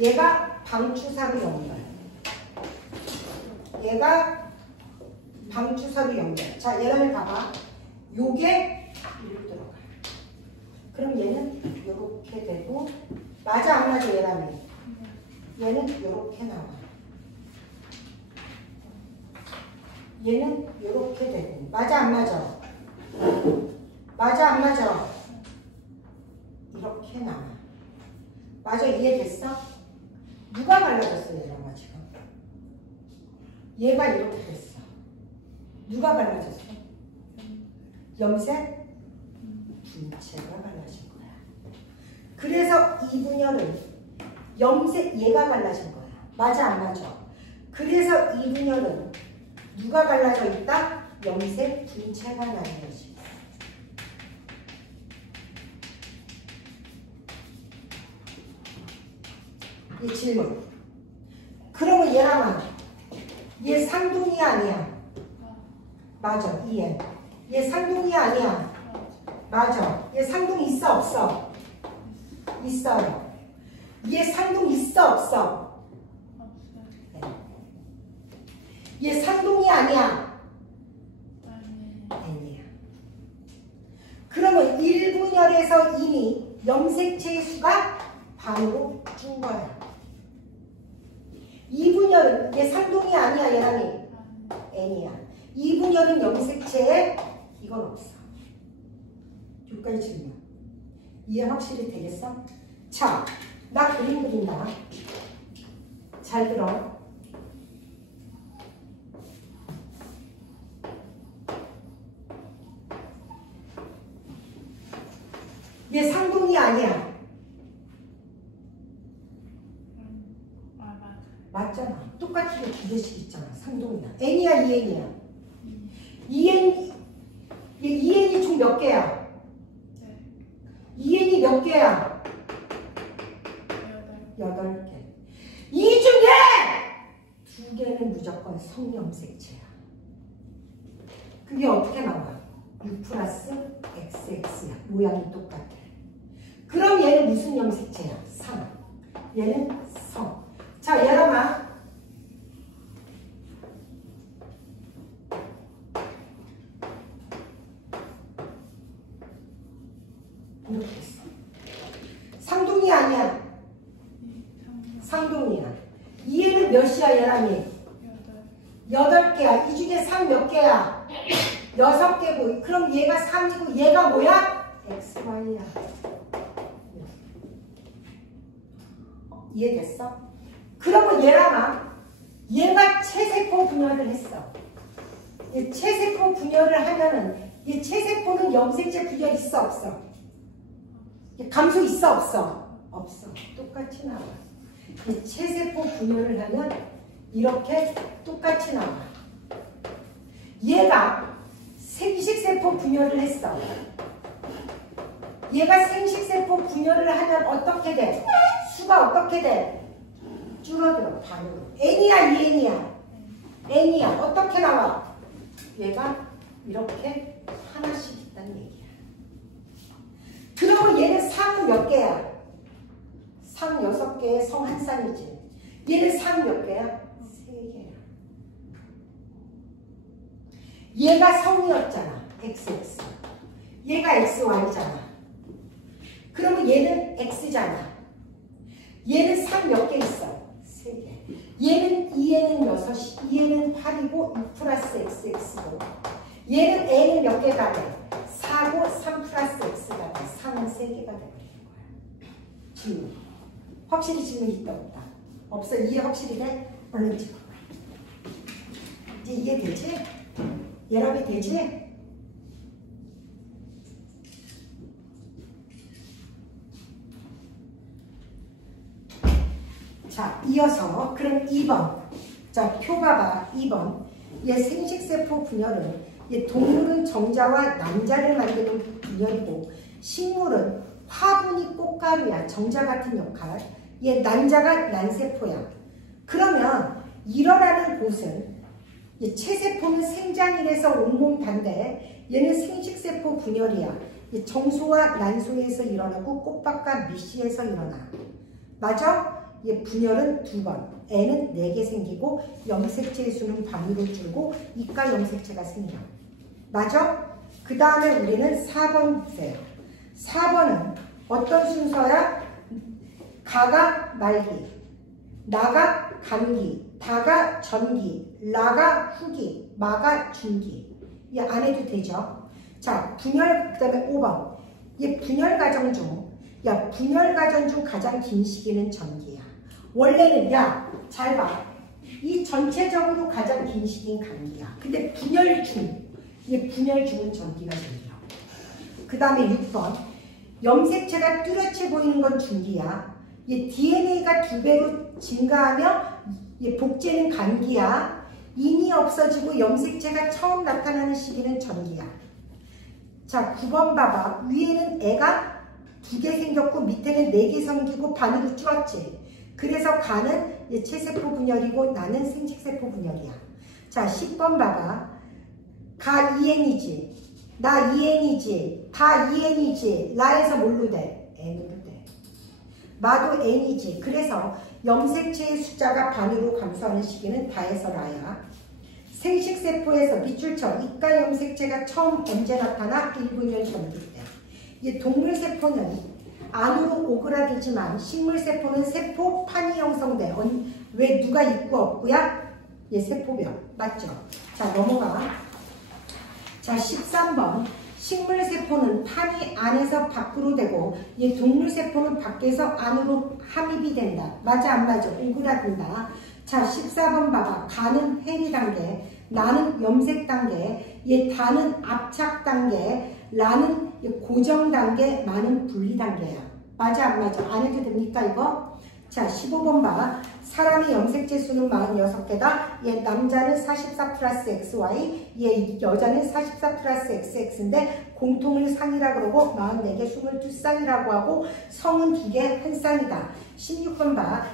얘가 방추사로 연결. 얘가 방추사로 연결. 자, 얘를 봐봐. 요게 이리로 들어가. 그럼 얘는 요렇게 되고, 맞아 안 맞아 얘라면? 얘는 요렇게 나와. 얘는 요렇게 되고, 맞아 안 맞아? 맞아 안 맞아? 이렇게 나와. 맞아, 이해됐어? 누가 갈라졌어, 얘랑아, 지금? 얘가 이렇게 됐어. 누가 갈라졌어? 염색? 분체가 갈라진 거야. 그래서 2분열은 염색, 얘가 갈라진 거야. 맞아, 안 맞아? 그래서 2분열은 누가 갈라져 있다? 염색 분체가 나뉘어지. 이 질문. 그러면 얘랑아, 얘 상동이 아니야. 맞아, 이해. 얘 상동이 아니야. 맞아. 얘 상동 있어, 없어? 있어요. 얘 상동 있어, 없어? 네. 얘 상동이 아니야. 아니야. 그러면 1분열에서 이미 염색체의 수가 반으로 준 거야. 2분열은 얘 상동이 아니야, 얘랑이. N이야. 2분열은 염색체에 이건 없어. 여기까지 질문. 이해 확실히 되겠어? 자, 나 그림 그린다. 잘 들어. 얘 상동이 아니야. 맞잖아. 똑같이 두 개씩 있잖아. 상동이야. N이야, 2N이야. 2N이 총 몇 개야? 2N이 몇 개야? 8개. 이 중에 2개는 무조건 성염색체야. 그게 어떻게 나와? 6 플러스 XX야. 모양이 똑같아. 그럼 얘는 무슨 염색체야? 상. 얘는 성. 자, 얘랑아. 이렇게 했어. 상동이 아니야. 상동이야. 2N 예람이? 8개야. 이 중에 3 몇 개야? 6개고. 그럼 얘가 3이고 얘가 뭐야? XY야. 이해됐어? 그러면 예람아, 얘가 체세포 분열을 했어. 이 체세포 분열을 하면은 이 체세포는 염색체 분열 있어 없어? 감소 있어 없어? 없어. 똑같이 나와. 이 체세포 분열을 하면 이렇게 똑같이 나와. 얘가 생식세포 분열을 했어. 얘가 생식세포 분열을 하면 어떻게 돼? 수가 어떻게 돼? 줄어들어. 반으로. N이야 EN이야? N이야. 어떻게 나와? 얘가 이렇게 하나씩 있다는 얘기야. 그러면 얘는 상은 몇 개야? 상 6개에 성 한 쌍이지. 얘는 상 몇 개야? 3개야. 얘가 성이었잖아. XX. 얘가 XY잖아. 그러면 얘는 X잖아. 얘는 상 몇 개 있어? 3개. 얘는 2에는 6, 2에는 8이고 6 플러스 XX고 얘는 N은 몇 개가 돼? 4고 3 플러스 X가 돼. 상은 3개가 돼버리는 거야. 질문. 확실히 질문 있다 없다? 없어? 이해 확실히 돼? 얼른 찍어. 이제 이해되지? 예람이 되지? 자, 이어서 그럼 2번. 자, 표 봐봐. 2번. 얘 생식세포 분열은 얘 동물은 정자와 난자를 만드는 분열이고 식물은 화분이 꽃가루야. 정자 같은 역할. 얘 난자가 난세포야. 그러면 일어나는 곳은 얘 체세포는 생장일에서 온몸 반대. 얘는 생식세포 분열이야. 얘 정소와 난소에서 일어나고 꽃밭과 밑씨에서 일어나. 맞아? 얘 분열은 2번, N은 4개 생기고 염색체의 수는 반으로 줄고 이가 염색체가 생겨. 맞아? 그 다음에 우리는 4번 보세요. 4번은 어떤 순서야? 가가 말기, 나가 감기, 다가 전기, 라가 후기, 마가 중기. 얘 안 해도 되죠? 자, 분열, 그 다음에 5번. 얘 분열 과정 중, 야, 분열 과정 중 가장 긴 시기는 전기야. 원래는 야, 잘 봐. 이 전체적으로 가장 긴 시기는 감기야. 근데 분열 중, 이 분열 중은 전기가 생겨. 그 다음에 6번. 염색체가 뚜렷해 보이는 건 중기야. 이 DNA가 2배로 증가하며 이 복제는 감기야. 인이 없어지고 염색체가 처음 나타나는 시기는 전기야. 자, 9번 봐봐. 위에는 애가 2개 생겼고 밑에는 4개 생기고 반으로 줄었지. 그래서 가는 체세포 분열이고 나는 생식세포 분열이야. 자, 10번 봐봐. 가 EN이지. 나 EN이지. 다 EN이지. 라에서 뭘로 돼? N으로 돼. 마도 N이지. 그래서 염색체의 숫자가 반으로 감소하는 시기는 다에서 라야. 생식세포에서 밑줄 쳐. 이가 염색체가 처음 언제 나타나? 1분열 전기 때. 이 동물세포는 안으로 오그라들지만 식물세포는 세포판이 형성돼. 왜 누가 있고 없고야? 얘 세포벽. 맞죠? 자, 넘어가. 자, 13번. 식물세포는 판이 안에서 밖으로 되고 얘 동물세포는 밖에서 안으로 함입이 된다. 맞아 안 맞아? 오그라든다. 자, 14번 봐봐. 가는 해리 단계, 나는 염색 단계, 얘 다는 압착 단계, 라는 고정 단계, 마는 분리 단계야. 맞아 안 맞아? 안 해도 됩니까 이거? 자, 15번 봐. 사람의 염색체 수는 46개다. 얘 남자는 44 플러스 XY, 얘 여자는 44 플러스 XX인데 공통을 상이라고 그러고 44개 22쌍이라고 하고 성은 2개 1쌍이다. 16번 봐.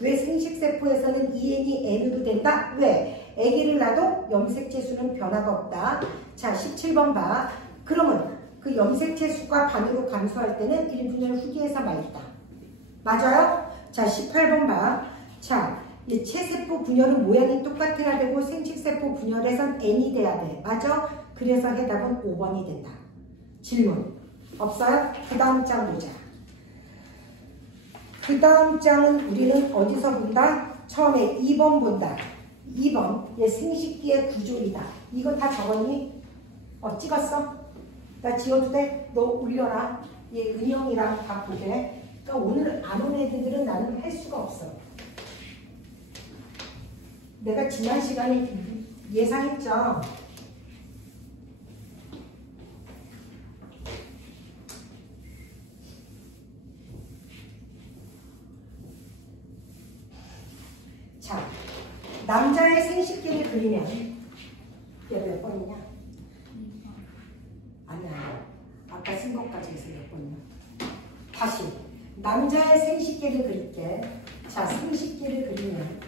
왜 생식세포에서는 EN이 N으로 된다? 왜? 아기를 낳아도 염색체 수는 변화가 없다. 자, 17번 봐. 그러면 그 염색체 수가 반으로 감소할 때는 1분열 후기에서 말이다. 맞아요? 자, 18번 봐. 자, 이 체세포 분열은 모양이 똑같아야 되고 생식세포 분열에선 N이 돼야 돼. 맞아? 그래서 해답은 5번이 된다. 질문 없어요? 그 다음 장 보자. 그 다음 장은 우리는 어디서 본다? 처음에 2번 본다. 2번 얘 생식기의 구조이다. 이거 다 적었니? 찍었어? 나 지워도 돼? 너 올려라. 얘 은영이랑 다 보게. 그러니까 오늘 안 온 애들은 나는 할 수가 없어. 내가 지난 시간에 예상했죠. 자, 남자의 생식기를 그리면 얘 몇 번이냐? 아니야. 아까 쓴 것까지 해서 몇 번이냐? 다시 남자의 생식기를 그릴게. 자, 생식기를 그리면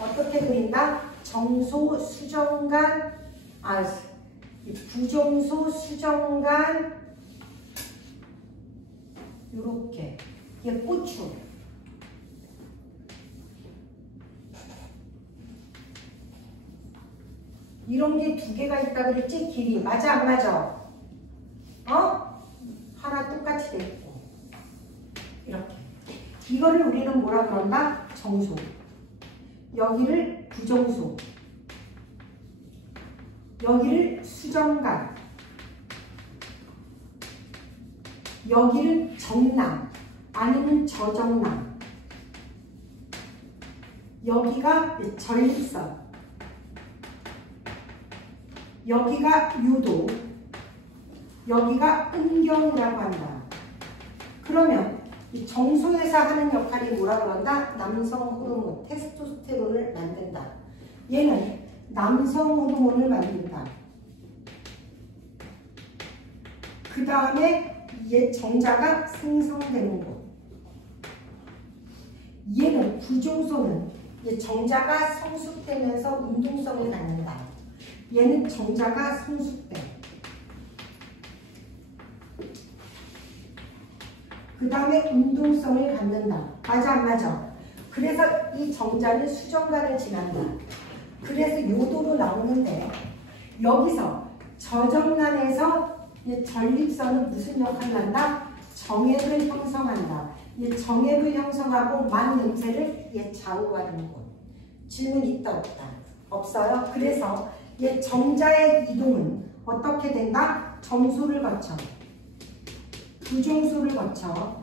어떻게 그린다? 정소, 수정간, 부정소, 수정간, 요렇게. 이게 고추. 이런 게 두 개가 있다 그랬지? 길이. 맞아, 안 맞아? 하나 똑같이 돼 있고. 이렇게. 이거를 우리는 뭐라 그런다? 정소. 여기를 부정소. 여기를 수정간. 여기를 정남. 아니면 저정남. 여기가 전립선. 여기가 유도, 여기가 음경이라고 한다. 그러면 이 정소에서 하는 역할이 뭐라 그런다? 남성 호르몬, 테스토스테론을 만든다. 얘는 남성 호르몬을 만든다. 그 다음에 얘 정자가 생성되는 곳. 얘는 부종소는 얘 정자가 성숙되면서 운동성을 갖는다. 얘는 정자가 성숙돼. 그 다음에 운동성을 갖는다. 맞아, 안 맞아? 그래서 이 정자는 수정관을 지난다. 그래서 요도로 나오는데 여기서 저정란에서 전립선은 무슨 역할을 한다? 정액을 형성한다. 정액을 형성하고 만 냄새를 좌우하는 곳. 질문 있다 없다? 없어요. 그래서 정자의 이동은 어떻게 된다? 정소를 거쳐, 부종소를 거쳐,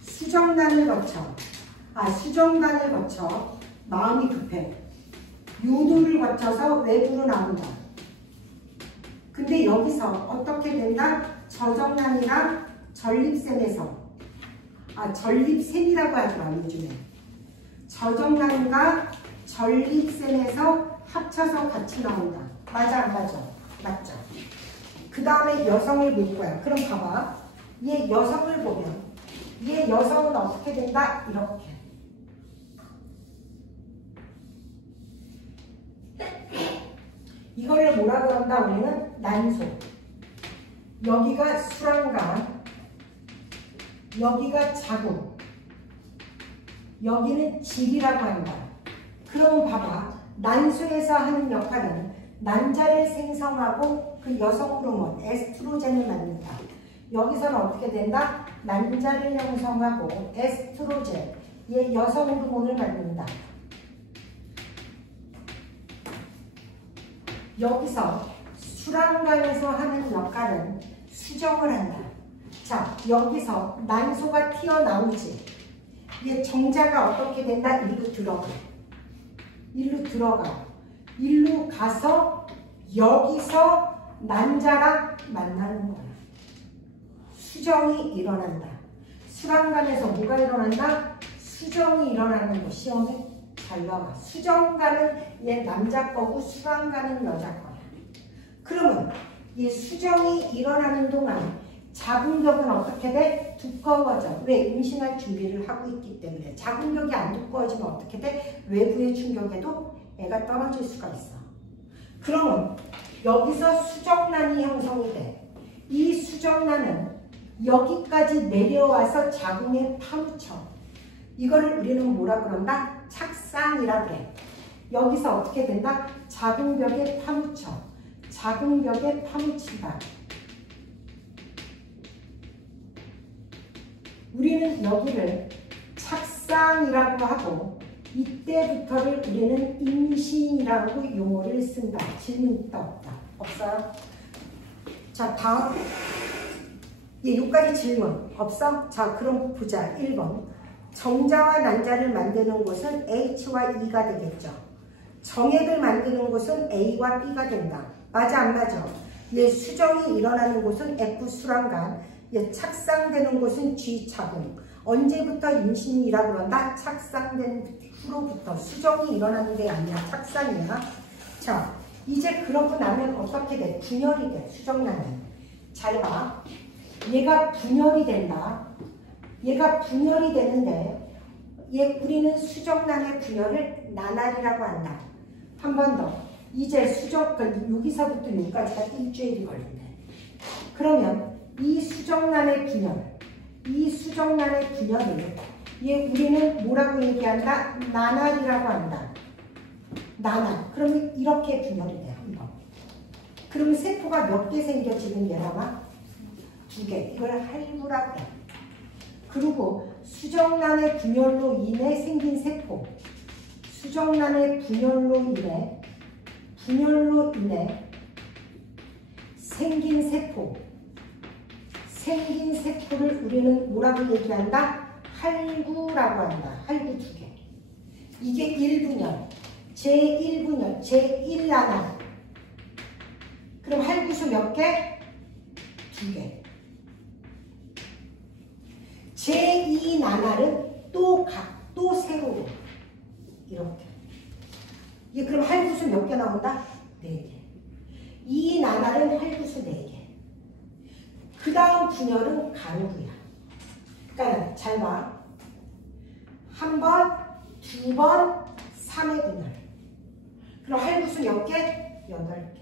수정란을 거쳐, 수정관을 거쳐, 마음이 급해. 요도를 거쳐서 외부로 나온다. 근데 여기서 어떻게 된다? 저정란이랑 전립腺에서, 전립腺이라고 하더라 요즘에. 저정란과 전립腺에서 합쳐서 같이 나온다. 맞아, 안 맞아? 맞죠? 그 다음에 여성을 볼 거야. 그럼 봐봐. 얘 여성을 보면 얘 여성은 어떻게 된다? 이렇게. 이거를 뭐라 그런다? 우리는 난소. 여기가 수란관, 여기가 자궁, 여기는 질이라고 한다. 그럼 봐봐. 난소에서 하는 역할은 난자를 생성하고 그 여성 호르몬 에스트로겐을 만든다. 여기서는 어떻게 된다? 난자를 형성하고 에스트로겐, 얘 여성 호르몬을 만든다. 여기서 수란관에서 하는 역할은 수정을 한다. 자, 여기서 난소가 튀어나오지. 얘 정자가 어떻게 된다? 일로 들어가. 일로 들어가. 일로 가서 여기서 난자랑 만나는 거야. 수정이 일어난다. 수란관에서 뭐가 일어난다? 수정이 일어나는 거. 시험에 잘 나와. 수정관은 얘 남자 거고 수란관은 여자 거야. 그러면 이 수정이 일어나는 동안 자궁벽은 어떻게 돼? 두꺼워져. 왜? 임신할 준비를 하고 있기 때문에. 자궁벽이 안 두꺼워지면 어떻게 돼? 외부의 충격에도 애가 떨어질 수가 있어. 그러면 여기서 수정란이 형성이 돼. 이 수정란은 여기까지 내려와서 자궁에 파묻혀. 이거를 우리는 뭐라 그런다? 착상이라 그래. 여기서 어떻게 된다? 자궁벽에 파묻혀. 자궁벽에 파묻힌다. 우리는 여기를 착상이라고 하고 이때부터를 우리는 임신이라고 용어를 쓴다. 질문 있다 없다? 없어요? 자, 다음. 예, 여기까지 질문 없어? 자, 그럼 보자. 1번. 정자와 난자를 만드는 곳은 H와 E가 되겠죠. 정액을 만드는 곳은 A와 B가 된다. 맞아 안 맞아? 예, 수정이 일어나는 곳은 F 수란간, 예, 착상되는 곳은 G 자궁. 언제부터 임신이라고 그런다? 착상된 후로부터. 수정이 일어나는 게 아니야. 착상이야. 자, 이제 그러고 나면 어떻게 돼? 분열이 돼. 수정란은. 잘 봐. 얘가 분열이 된다. 얘가 분열이 되는데 우리는 수정란의 분열을 나날이라고 한다. 한 번 더. 이제 여기서부터 여기까지가 일주일이 걸린대. 그러면 이 수정란의 분열을 우리는 뭐라고 얘기한다? 나날이라고 한다. 나날. 그러면 이렇게 분열이 돼. 이거. 그러면 세포가 몇 개 생겨 지금 얘라마? 2개. 이걸 할구라고 해. 그리고 수정란의 분열로 인해 생긴 세포. 수정란의 분열로 인해 생긴 세포를 우리는 뭐라고 얘기한다? 할구라고 한다. 할구 2개. 이게 1분열, 제1분열, 제1나날. 그럼 할구수 몇 개? 2개. 제2나날은 또 세로로 이렇게. 이게 그럼 할구수 몇 개 나온다? 4개. 2나날은 할구수 4개. 그 다음 분열은 간구야. 그러니까 잘 봐. 한 번, 2번, 3회 분열. 그럼 할구수 몇 개? 8개.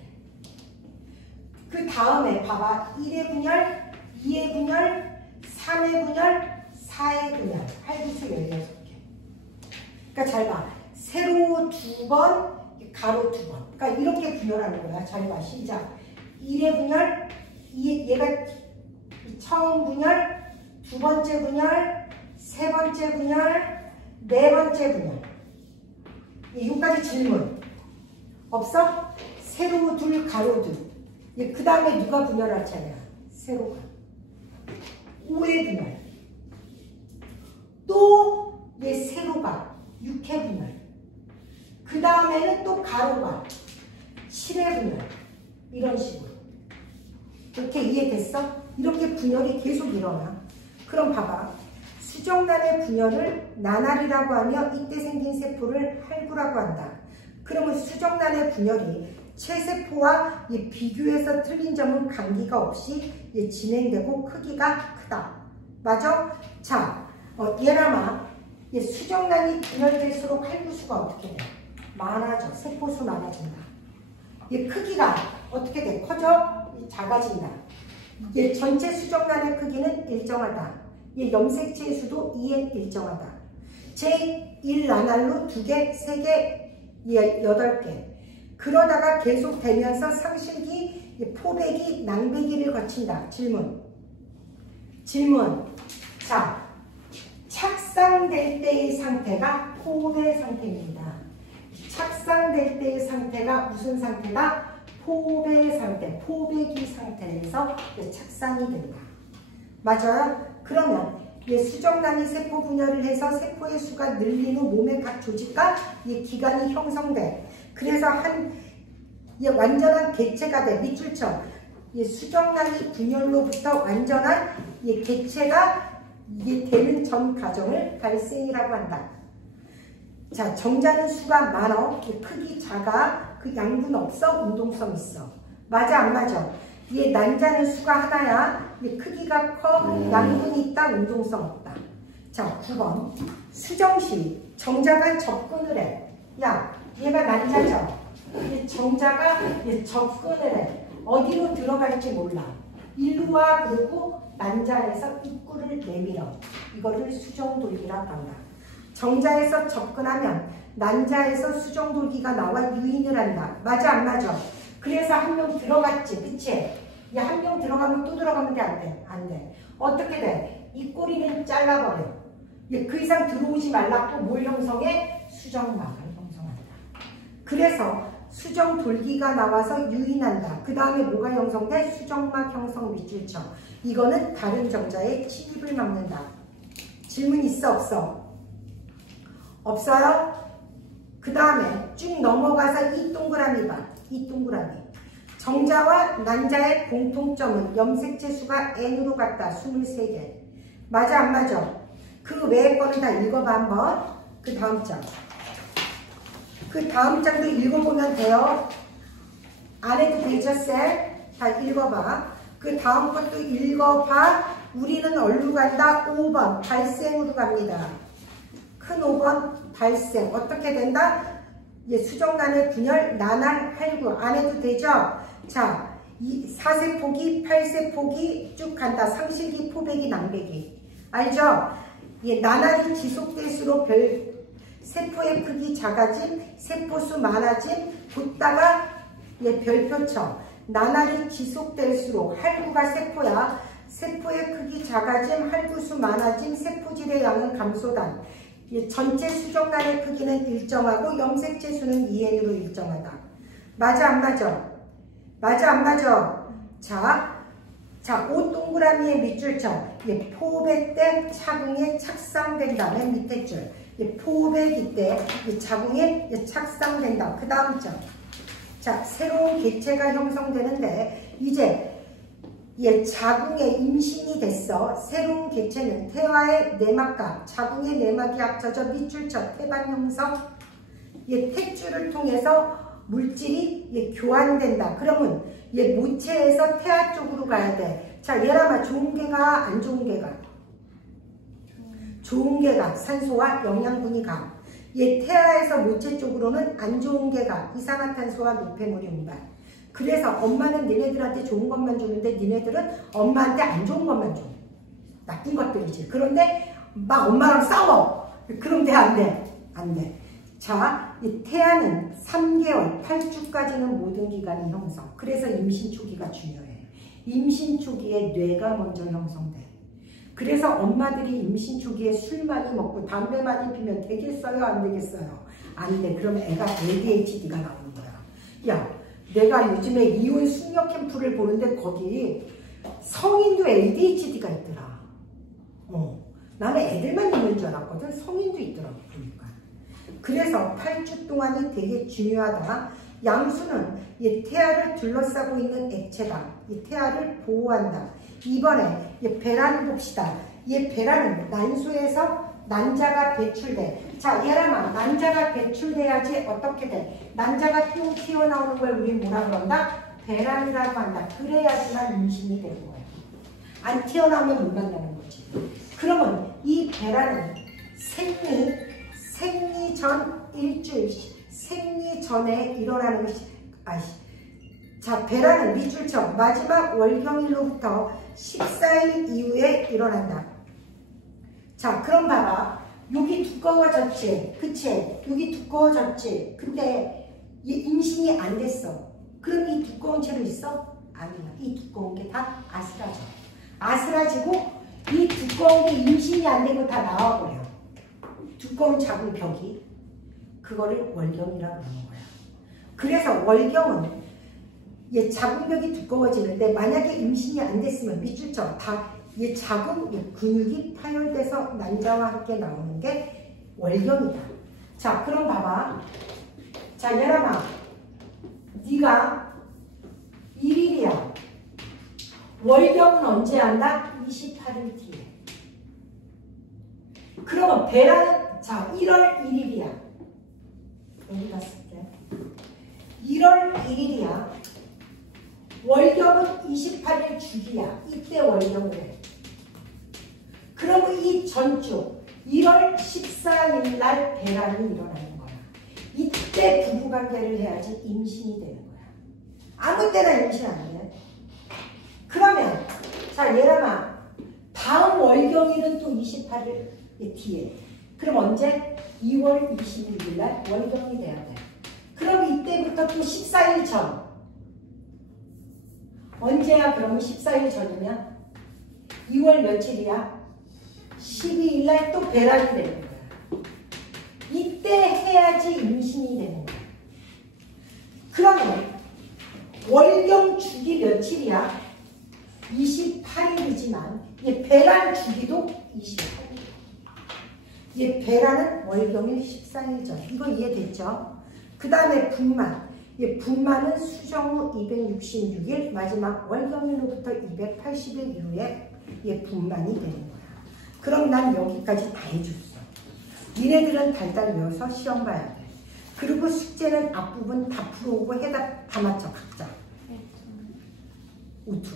그 다음에 봐봐. 1회 분열, 2회 분열, 3회 분열, 4회 분열. 할구수 16개. 그러니까 잘 봐. 세로 2번, 가로 2번. 그러니까 이렇게 분열하는 거야. 잘 봐. 시작. 1회 분열, 얘가 처음 분열, 2번째 분열, 3번째 분열, 4번째 분열. 여기까지 질문. 없어? 세로 2, 가로 2. 그 다음에 누가 분열할 차례야? 세로가. 5회 분열. 또 세로가 6회 분열. 그 다음에는 또 가로가 7회 분열. 이런 식으로. 이렇게 이해됐어? 이렇게 분열이 계속 일어나. 그럼 봐봐. 수정란의 분열을 나날이라고 하며 이때 생긴 세포를 할구라고 한다. 그러면 수정란의 분열이 체세포와 비교해서 틀린 점은 관계가 없이 진행되고 크기가 크다. 맞아? 자, 얘라마 수정란이 분열될수록 할구수가 어떻게 돼? 많아져. 세포수 많아진다. 크기가 어떻게 돼? 커져? 작아진다. 전체 수정란의 크기는 일정하다. 염색체의 수도 2엔 일정하다. 제1나날로 2개, 3개, 8개. 그러다가 계속되면서 상실기, 포배기, 낭배기를 거친다. 질문. 자, 착상될 때의 상태가 포배 상태입니다. 착상될 때의 상태가 무슨 상태다? 포배 상태, 포배기 상태에서 착상이 된다. 맞아요? 그러면 수정란이 세포 분열을 해서 세포의 수가 늘린 후 몸의 각 조직과 기관이 형성돼. 그래서 완전한 개체가 돼. 밑줄쳐. 수정란이 분열로부터 완전한 개체가 되는 전 과정을 발생이라고 한다. 자, 정자는 수가 많어. 크기 작아. 그 양분 없어. 운동성 있어. 맞아 안 맞아? 난자는 수가 하나야. 크기가 커. 양분이 있다. 운동성 없다. 자, 9번. 수정시 정자가 접근을 해. 야, 얘가 난자죠. 정자가 접근을 해. 어디로 들어갈지 몰라. 일로 와. 그리고 난자에서 입구를 내밀어. 이거를 수정돌기라고 한다. 정자에서 접근하면 난자에서 수정돌기가 나와 유인을 한다. 맞아 안 맞아? 그래서 한 명 들어갔지. 그치? 한 명 들어가면 또 들어가면 돼? 안 돼? 안 돼. 어떻게 돼? 이 꼬리는 잘라버려. 그 이상 들어오지 말라고 뭘 형성해? 수정막을 형성한다. 그래서 수정 돌기가 나와서 유인한다. 그 다음에 뭐가 형성돼? 수정막 형성 밑줄쳐. 이거는 다른 정자의 침입을 막는다. 질문 있어 없어? 없어요? 그 다음에 쭉 넘어가서 이 동그라미 봐. 이 동그라미. 정자와 난자의 공통점은 염색체 수가 n으로 같다. 23개. 맞아 안 맞아? 그 외의 거는 다 읽어봐 한번. 그 다음 장. 그 다음 장도 읽어보면 돼요. 안 해도 되죠 쌤? 다 읽어봐. 그 다음 것도 읽어봐. 우리는 어디로 간다? 5번 발생으로 갑니다. 큰 5번 발생. 어떻게 된다? 수정란의 분열, 난할, 할구. 안 해도 되죠? 자, 4세포기, 8세포기 쭉 간다. 상실기, 포배기, 낭배기. 알죠? 난할이 지속될수록 세포의 크기 작아짐, 세포수 많아짐, 붙다가 별표쳐. 난할이 지속될수록 할구가 세포야. 세포의 크기 작아짐, 할구수 많아짐, 세포질의 양은 감소단. 전체 수정란의 크기는 일정하고 염색체 수는 2n으로 일정하다. 맞아 안 맞아? 맞아 안 맞아? 자, 5 동그라미의 밑줄쳐. 포백 때 차궁에 착상된다. 맨 밑에 줄. 포백이 때 자궁에 착상된다. 그 다음 점. 자, 새로운 개체가 형성되는데 이제 자궁에 임신이 됐어. 새로운 개체는 태화의 내막과 자궁의 내막이 합쳐져 밑줄쳐 태반 형성. 탯줄을 통해서 물질이 교환된다. 그러면 모체에서 태아 쪽으로 가야 돼. 자, 얘라마 좋은 개가 안 좋은 개가? 좋은 개가 산소와 영양분이 강. 태아에서 모체 쪽으로는 안 좋은 개가 이산화탄소와 노폐물이 운반. 그래서 엄마는 니네들한테 좋은 것만 주는데 니네들은 엄마한테 안 좋은 것만 줘. 나쁜 것들이지. 그런데 막 엄마랑 싸워. 그럼 돼? 안 돼? 안 돼. 자, 이 태아는 3개월, 8주까지는 모든 기관이 형성. 그래서 임신 초기가 중요해. 임신 초기에 뇌가 먼저 형성돼. 그래서 엄마들이 임신 초기에 술 많이 먹고 담배 많이 피면 되겠어요? 안 되겠어요? 안 돼. 그러면 애가 ADHD가 나오는 거야. 야, 내가 요즘에 이혼 숙녀 캠프를 보는데 거기 성인도 ADHD가 있더라. 나는 애들만 있는 줄 알았거든. 성인도 있더라고. 보니까. 그래서 8주 동안이 되게 중요하다. 양수는 이 태아를 둘러싸고 있는 액체다. 이 태아를 보호한다. 이번에 배란을 봅시다. 이 배란은 난소에서 난자가 배출돼. 자, 얘라마 난자가 배출돼야지 어떻게 돼? 난자가 뿅 튀어나오는 걸 우리 뭐라 그런다? 배란이라고 한다. 그래야지만 임신이 되는 거야. 안 튀어나오면 못 만나는 거지. 그러면 이 배란은 생리 전 일주일, 생리 전에 일어나는 것이, 자, 배란은 밑줄쳐. 마지막 월경일로부터 14일 이후에 일어난다. 자, 그럼 봐봐. 여기 두꺼워졌지? 그치? 여기 두꺼워졌지? 근데 얘 임신이 안 됐어. 그럼 이 두꺼운 채로 있어? 아니야. 이 두꺼운 게 다 아스라져. 아스라지고 이 두꺼운 게 임신이 안 되고 다 나와버려. 두꺼운 자궁 벽이. 그거를 월경이라고 하는 거야. 그래서 월경은 얘 자궁벽이 두꺼워지는데 만약에 임신이 안 됐으면 밑줄쳐. 다 얘 자궁 근육이 파열돼서 난자와 함께 나오는 게 월경이다. 자, 그럼 봐봐. 자, 얘라마 네가 1일이야. 월경은 언제 한다? 28일 뒤에. 그러면 배란은 자 1월 1일이야. 여기다 쓸게. 1월 1일이야. 월경은 28일 주기야. 이때 월경을 해. 그러면 이 전주 1월 14일 날 배란이 일어나는 거야. 이때 부부관계를 해야지 임신이 되는 거야. 아무 때나 임신 안 돼. 그러면 자 얘라마 다음 월경일은 또 28일 뒤에. 그럼 언제? 2월 26일 날 월경이 돼야 돼. 그럼 이때부터 또 14일 전. 언제야? 그러면 14일 전이면 2월 며칠이야? 12일 날 또 배란이 되는 거야. 이때 해야지 임신이 되는 거야. 그러면 월경 주기 며칠이야? 28일이지만 얘 배란 주기도 28일. 얘 배란은 월경일 14일 전. 이거 이해됐죠? 그 다음에 분만. 얘 분만은 수정 후 266일, 마지막 월경일로부터 280일 이후에 얘 분만이 되는 거야. 그럼 난 여기까지 다 해줬어. 니네들은 달달 외워서 시험 봐야 돼. 그리고 숙제는 앞부분 다 풀어오고 해답 다 맞춰 각자. 우투.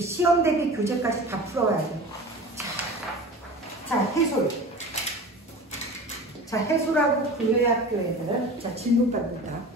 시험 대비 교재까지 다 풀어와야 돼. 자, 해솔. 자, 해솔하고 교회학교 애들은 자, 질문 받는다.